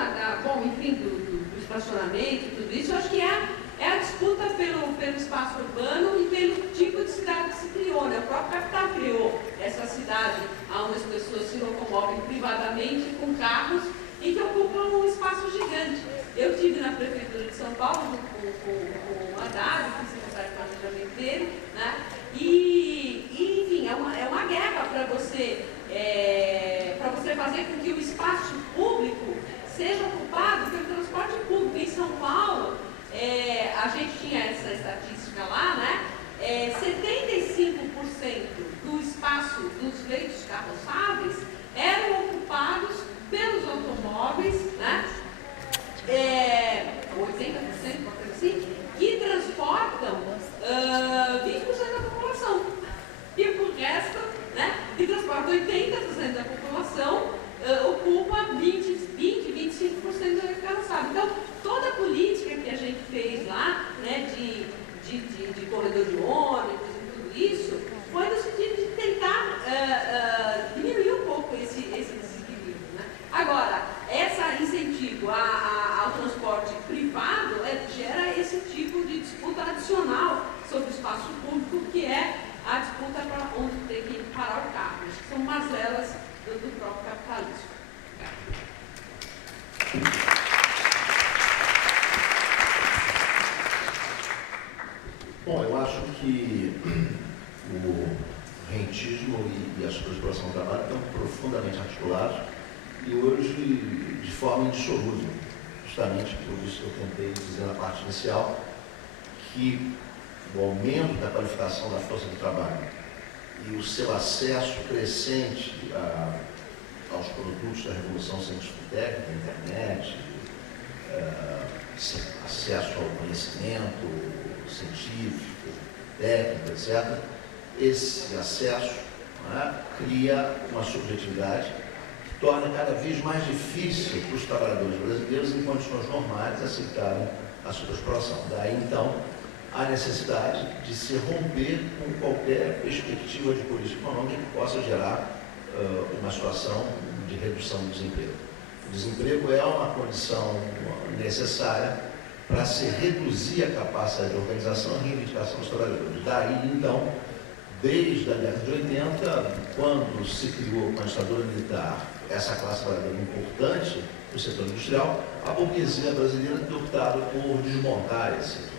estacionamento e tudo isso, acho que é a disputa pelo espaço urbano e pelo tipo de cidade que se criou, né? O próprio Capital criou essa cidade onde as pessoas se locomovem privadamente com carros e que ocupam um espaço gigante. Eu estive na Prefeitura de São Paulo com o Haddad, que se secretário de planejamento dele, né? E enfim, é uma guerra para você fazer com que o espaço público seja ocupado pelo transporte público. Em São Paulo, a gente tinha essa estatística lá, né? 75% do espaço dos leitos carroçáveis eram ocupados pelos automóveis, né? 80%, assim, que transportam 20% da população. E o resto, né, que transporta 80% da população, ocupa 25% da carroçada. Então, toda a política que a gente fez lá, né, de corredor de ônibus e tudo isso, foi no sentido de tentar diminuir um pouco esse desequilíbrio, né? Agora, esse incentivo ao transporte privado gera esse tipo de disputa adicional sobre o espaço público, que é a disputa para onde tem que parar o carro. Acho que são mazelas do próprio capitalismo. Bom, eu acho que rentismo e a superexploração do trabalho estão profundamente articulados e hoje de forma indissolúvel. Justamente por isso que eu tentei dizer na parte inicial que o aumento da qualificação da força de trabalho e o seu acesso crescente aos produtos da revolução científico-técnica, internet, acesso ao conhecimento científico, técnico, etc., esse acesso cria uma subjetividade que torna cada vez mais difícil para os trabalhadores brasileiros, em condições normais, aceitarem a superexploração. Daí, então, a necessidade de se romper com qualquer perspectiva de política econômica que possa gerar uma situação de redução do desemprego. O desemprego é uma condição necessária para se reduzir a capacidade de organização e reivindicação dos trabalhadores. Daí, então, desde a década de 80, quando se criou com a ditadura militar essa classe trabalhadora importante do setor industrial, a burguesia brasileira tem optado por desmontar esse setor.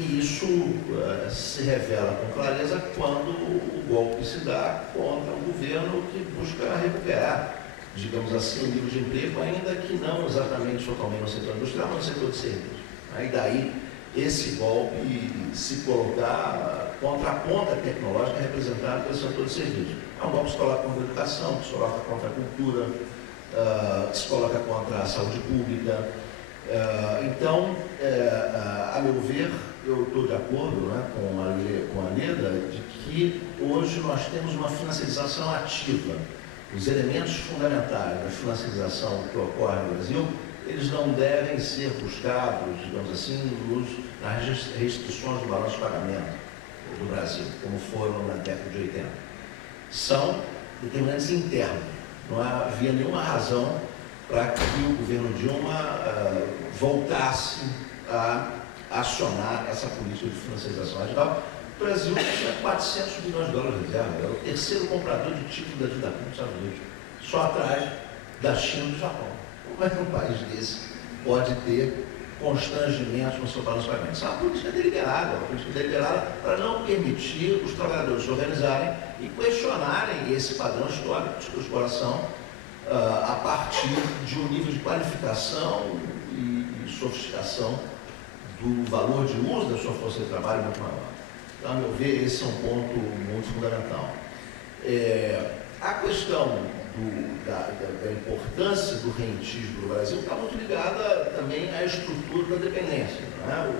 E isso se revela com clareza quando o golpe se dá contra um governo que busca recuperar, digamos assim, o nível de emprego, ainda que não exatamente totalmente no setor industrial, mas no setor de serviços. E daí esse golpe se colocar contra a ponta tecnológica representada pelo setor de serviços. É um golpe que se coloca contra a educação, que se coloca contra a cultura, que se coloca contra a saúde pública. Então, a meu ver, eu estou de acordo com a Leda de que hoje nós temos uma financiarização ativa. Os elementos fundamentais da financiarização que ocorre no Brasil, eles não devem ser buscados, digamos assim, nas restrições do balanço de pagamento do Brasil, como foram na década de 80. São determinantes internos. Não havia nenhuma razão para que o governo Dilma voltasse a acionar essa política de financiarização radical. O Brasil tinha 400 bilhões de dólares de reserva, era o terceiro comprador de título da dívida pública dos Estados Unidos, só atrás da China e do Japão. Como é que um país desse pode ter constrangimentos no seu balanço de pagamento? Isso é uma política deliberada para não permitir os trabalhadores se organizarem e questionarem esse padrão histórico de exploração a partir de um nível de qualificação e sofisticação do valor de uso da sua força de trabalho muito maior. Então, a meu ver, esse é um ponto muito fundamental. A questão da importância do rentismo no Brasil está muito ligada também à estrutura da dependência. Né?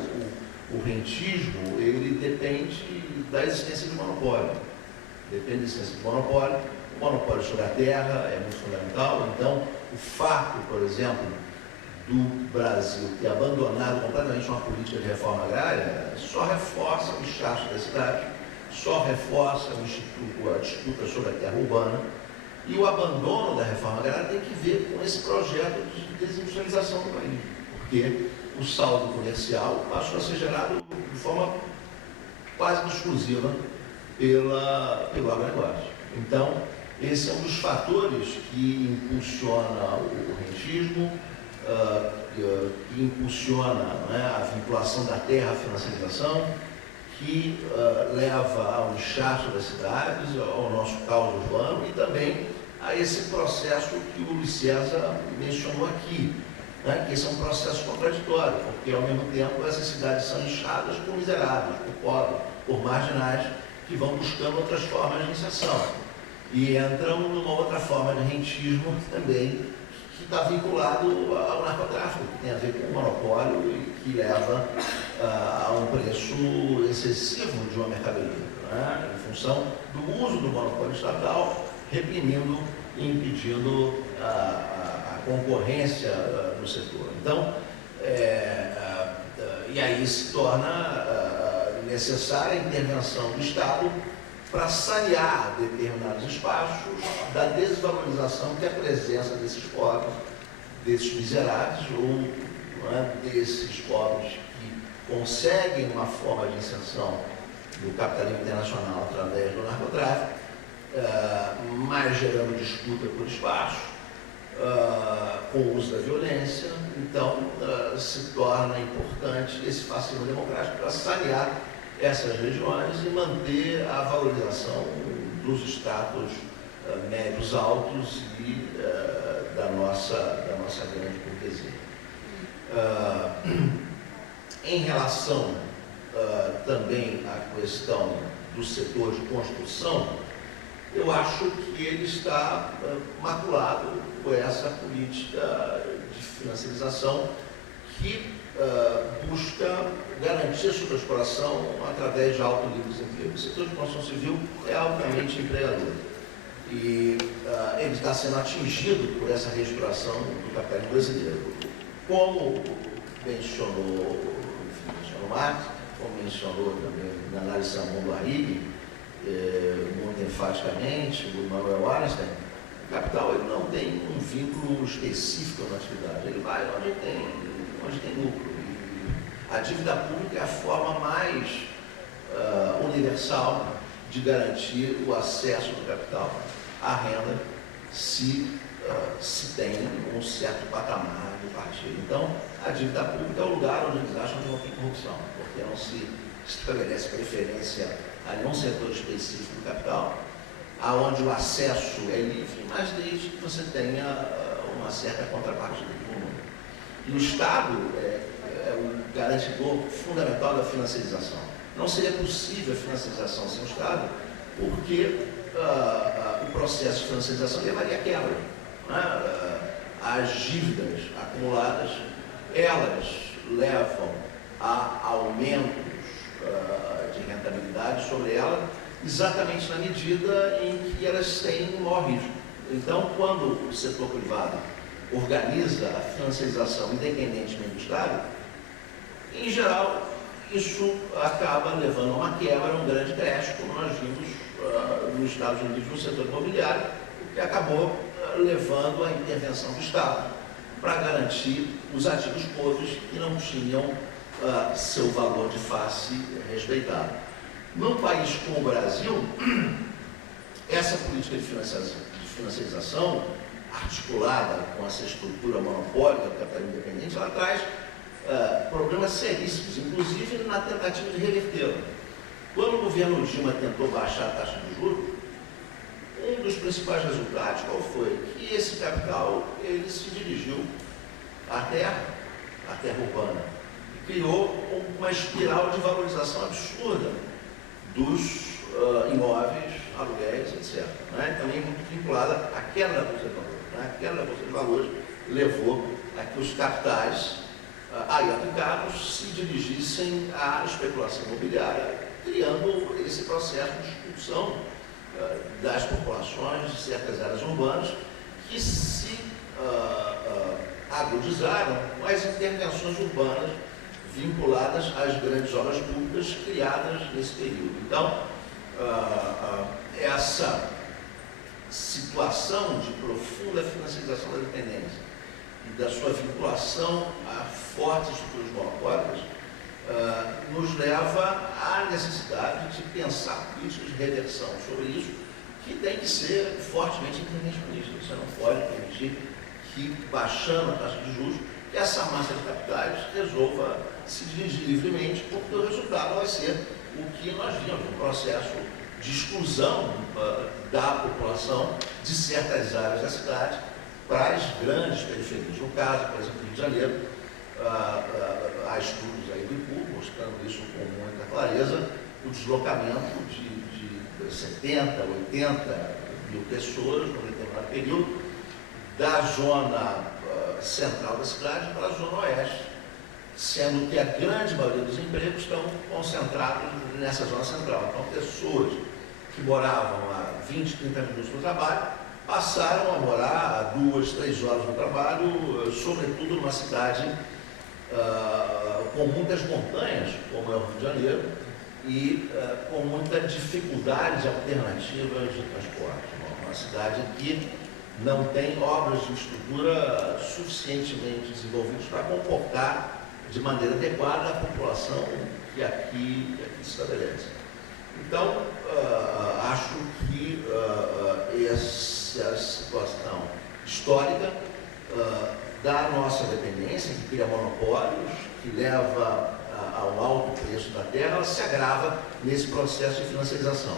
O rentismo, ele depende da existência de monopólio. Depende da existência de monopólio. O monopólio sobre a terra é muito fundamental. Então, o fato, por exemplo, do Brasil ter abandonado completamente uma política de reforma agrária só reforça o inchaço da cidade, só reforça a disputa sobre a terra urbana. E o abandono da reforma agrária tem que ver com esse projeto de desindustrialização do país, porque o saldo comercial passou a ser gerado de forma quase exclusiva pelo agronegócio. Então, esse é um dos fatores que impulsiona o rentismo, que impulsiona a vinculação da terra à financiarização, que leva ao inchaço das cidades, ao nosso caos urbano e também a esse processo que o Luiz César mencionou aqui, né, que esse é um processo contraditório, porque ao mesmo tempo essas cidades são inchadas por miseráveis, por pobres, por marginais, que vão buscando outras formas de inserção e entram numa outra forma de rentismo também, que está vinculado ao narcotráfico, que tem a ver com o monopólio e que leva a um preço excessivo de uma mercadoria, né, em função do uso do monopólio estatal, reprimindo e impedindo a concorrência no setor. Então, e aí se torna necessária a intervenção do Estado para sanear determinados espaços da desvalorização que a presença desses pobres, desses miseráveis ou desses pobres que conseguem uma forma de inserção do capitalismo internacional através do narcotráfico, mas gerando disputa por espaço, com o uso da violência. Então, se torna importante esse fascismo democrático para sanear essas regiões e manter a valorização dos status médios altos e da nossa grande burguesia. Em relação também à questão do setor de construção, eu acho que ele está maculado por essa política de financiarização que busca garantir a superexploração através de alto nível de desemprego. O setor de construção civil é altamente empregador e ele está sendo atingido por essa reestruturação do capitalismo brasileiro. Como mencionou o Marx, como mencionou também na análise do Arrighi, muito enfaticamente, o Manuel Wallerstein, o capital ele não tem um vínculo específico na atividade, ele vai onde tem lucro. E a dívida pública é a forma mais universal de garantir o acesso do capital à renda se tem um certo patamar de partido. Então, a dívida pública é o lugar onde eles acham que não tem corrupção, porque não se estabelece preferência a nenhum setor específico do capital, aonde o acesso é livre, mas desde que você tenha uma certa contrapartida do mundo. E o Estado é o garantidor fundamental da financiarização. Não seria possível a financiarização sem o Estado, porque o processo de financiarização levaria à quebra. As dívidas acumuladas, elas levam a aumentos de rentabilidade sobre ela, exatamente na medida em que elas têm um maior risco. Então, quando o setor privado organiza a financiarização independentemente do Estado, em geral, isso acaba levando a uma quebra, um grande crash, como nós vimos nos Estados Unidos no setor imobiliário, que acabou levando à intervenção do Estado para garantir os ativos podres que não tinham seu valor de face respeitado. Num país como o Brasil, essa política de financiarização, articulada com essa estrutura monopólica do capitalismo independente, ela traz problemas seríssimos, inclusive na tentativa de revertê-la. Quando o governo Dilma tentou baixar a taxa de juros, um dos principais resultados qual foi? Que esse capital ele se dirigiu à terra urbana, e criou uma espiral de valorização absurda dos imóveis, aluguéis, etc. Também muito vinculada à queda da Bolsa de Valores. A queda da Bolsa de Valores levou a que os capitais aí aplicados se dirigissem à especulação imobiliária, criando esse processo de expulsão das populações de certas áreas urbanas que se agudizaram com as intervenções urbanas vinculadas às grandes obras públicas criadas nesse período. Então, essa situação de profunda financiarização da dependência e da sua vinculação a fortes estruturas monopólicas nos leva à necessidade de pensar políticas de reversão sobre isso, que tem que ser fortemente intervencionista. Você não pode permitir que, baixando a taxa de juros, que essa massa de capitais resolva se dirigir livremente, porque o resultado vai ser o que nós vimos, um processo de exclusão da população de certas áreas da cidade para as grandes periferias. No caso, por exemplo, do Rio de Janeiro, há estudos aí do IPU mostrando isso com muita clareza, o deslocamento de 70, 80 mil pessoas num determinado período da zona central da cidade para a zona oeste, sendo que a grande maioria dos empregos estão concentrados nessa zona central. Então, pessoas que moravam a 20, 30 minutos do trabalho passaram a morar a 2, 3 horas do trabalho, sobretudo numa cidade com muitas montanhas, como é o Rio de Janeiro, e com muita dificuldade de alternativas de transporte. Uma cidade que não tem obras de estrutura suficientemente desenvolvidas para comportar de maneira adequada a população que aqui se estabelece. Então, acho que essa situação histórica da nossa dependência, que cria monopólios, que leva ao alto preço da terra, ela se agrava nesse processo de financiarização.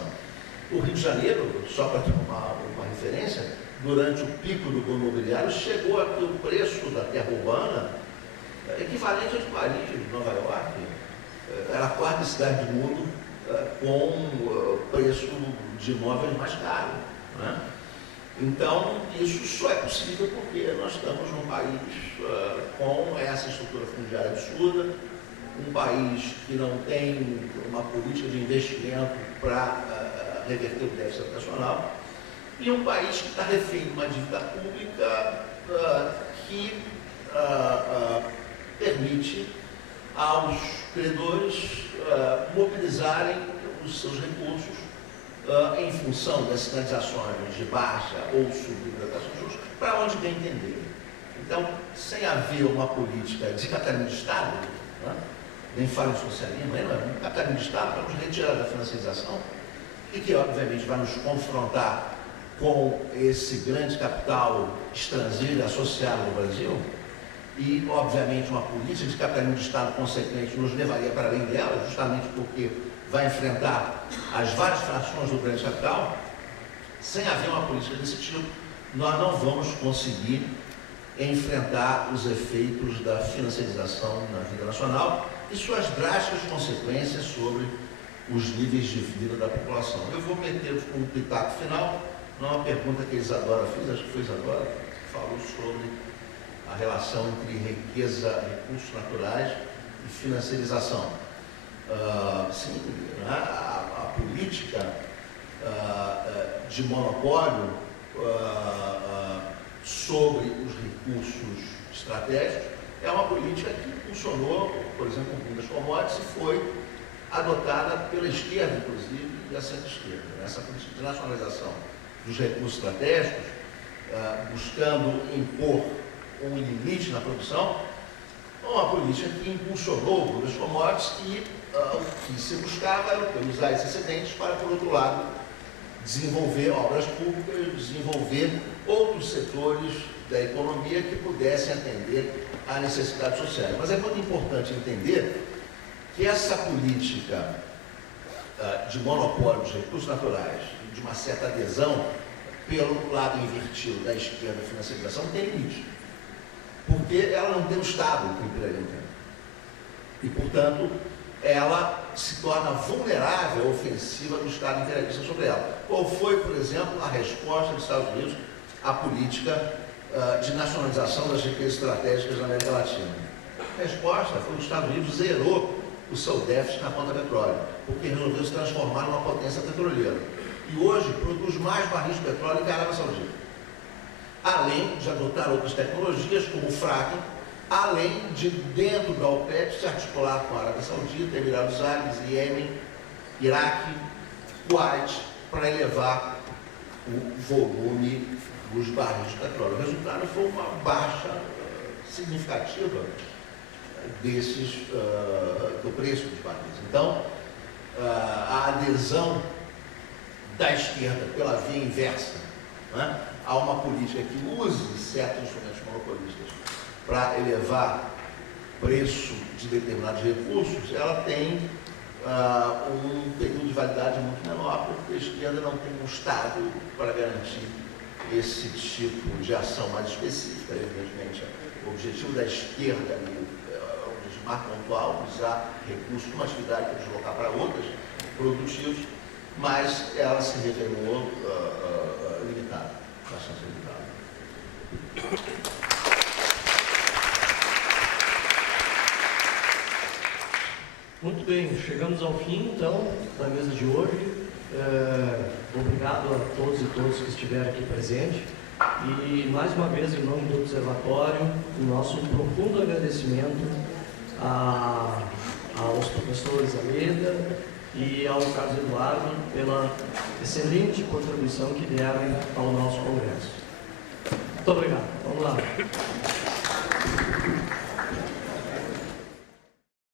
O Rio de Janeiro, só para ter uma referência, durante o pico do boom imobiliário, chegou a ter o preço da terra urbana equivalente ao de Paris, Nova York. Era a quarta cidade do mundo com preço de imóveis mais caro, né? Então, isso só é possível porque nós estamos num país com essa estrutura fundiária absurda, um país que não tem uma política de investimento para reverter o déficit habitacional e um país que está refém de uma dívida pública que permite aos credores mobilizarem os seus recursos em função das sinalizações de baixa ou subida da taxa de juros, para onde bem entender. Então, sem haver uma política de capitalismo de Estado, né, nem falo de socialismo, um capitalismo de Estado para nos retirar da financiarização, e que obviamente vai nos confrontar com esse grande capital estrangeiro associado no Brasil, e obviamente uma política de capitalismo de Estado consequente nos levaria para além dela, justamente porque vai enfrentar as várias frações do grande capital. Sem haver uma política desse tipo, nós não vamos conseguir enfrentar os efeitos da financiarização na vida nacional e suas drásticas consequências sobre os níveis de vida da população. Eu vou meter como pitaco final numa pergunta que a Isadora fez, acho que foi Isadora, que falou sobre a relação entre riqueza, recursos naturais e financiarização. Sim, né? A política de monopólio sobre os recursos estratégicos é uma política que funcionou, por exemplo, com o boom das commodities e foi adotada pela esquerda, inclusive, e a centro-esquerda. Essa política de nacionalização dos recursos estratégicos, buscando impor um limite na produção, uma política que impulsionou o boom das commodities e o que se buscava era usar esses excedentes para, por outro lado, desenvolver obras públicas, desenvolver outros setores da economia que pudessem atender à necessidade social. Mas é muito importante entender que essa política de monopólio dos recursos naturais e de uma certa adesão pelo lado invertido da esquerda da financiarização tem limite. Porque ela não tem o Estado que o imperialismo tem. E, portanto, ela se torna vulnerável à ofensiva do Estado imperialista sobre ela. Qual foi, por exemplo, a resposta dos Estados Unidos à política de nacionalização das riquezas estratégicas da América Latina? A resposta foi que os Estados Unidos zerou o seu déficit na conta petróleo, porque resolveu se transformar numa potência petroleira. E hoje produz mais barris de petróleo que a Arábia Saudita. Além de adotar outras tecnologias, como o fracking, além de, dentro da OPEP, se articular com a Arábia Saudita, Emirados Árabes, Iêmen, Iraque, Kuwait, para elevar o volume dos barris de petróleo. O resultado foi uma baixa significativa do preço dos barris. Então, a adesão da esquerda pela via inversa, né, a uma política que use certos instrumentos monopolistas para elevar preço de determinados recursos, ela tem um período de validade muito menor, porque a esquerda não tem um Estado para garantir esse tipo de ação mais específica. Evidentemente, o objetivo da esquerda é um desmarque pontual, usar recursos de uma atividade para deslocar para outras produtivos, mas ela se revelou limitada, bastante limitada. Muito bem, chegamos ao fim, então, da mesa de hoje. Obrigado a todos e todas que estiveram aqui presentes. E, mais uma vez, em nome do Observatório, o nosso profundo agradecimento aos professores Aleda e ao Carlos Eduardo pela excelente contribuição que deram ao nosso congresso. Muito obrigado. Vamos lá.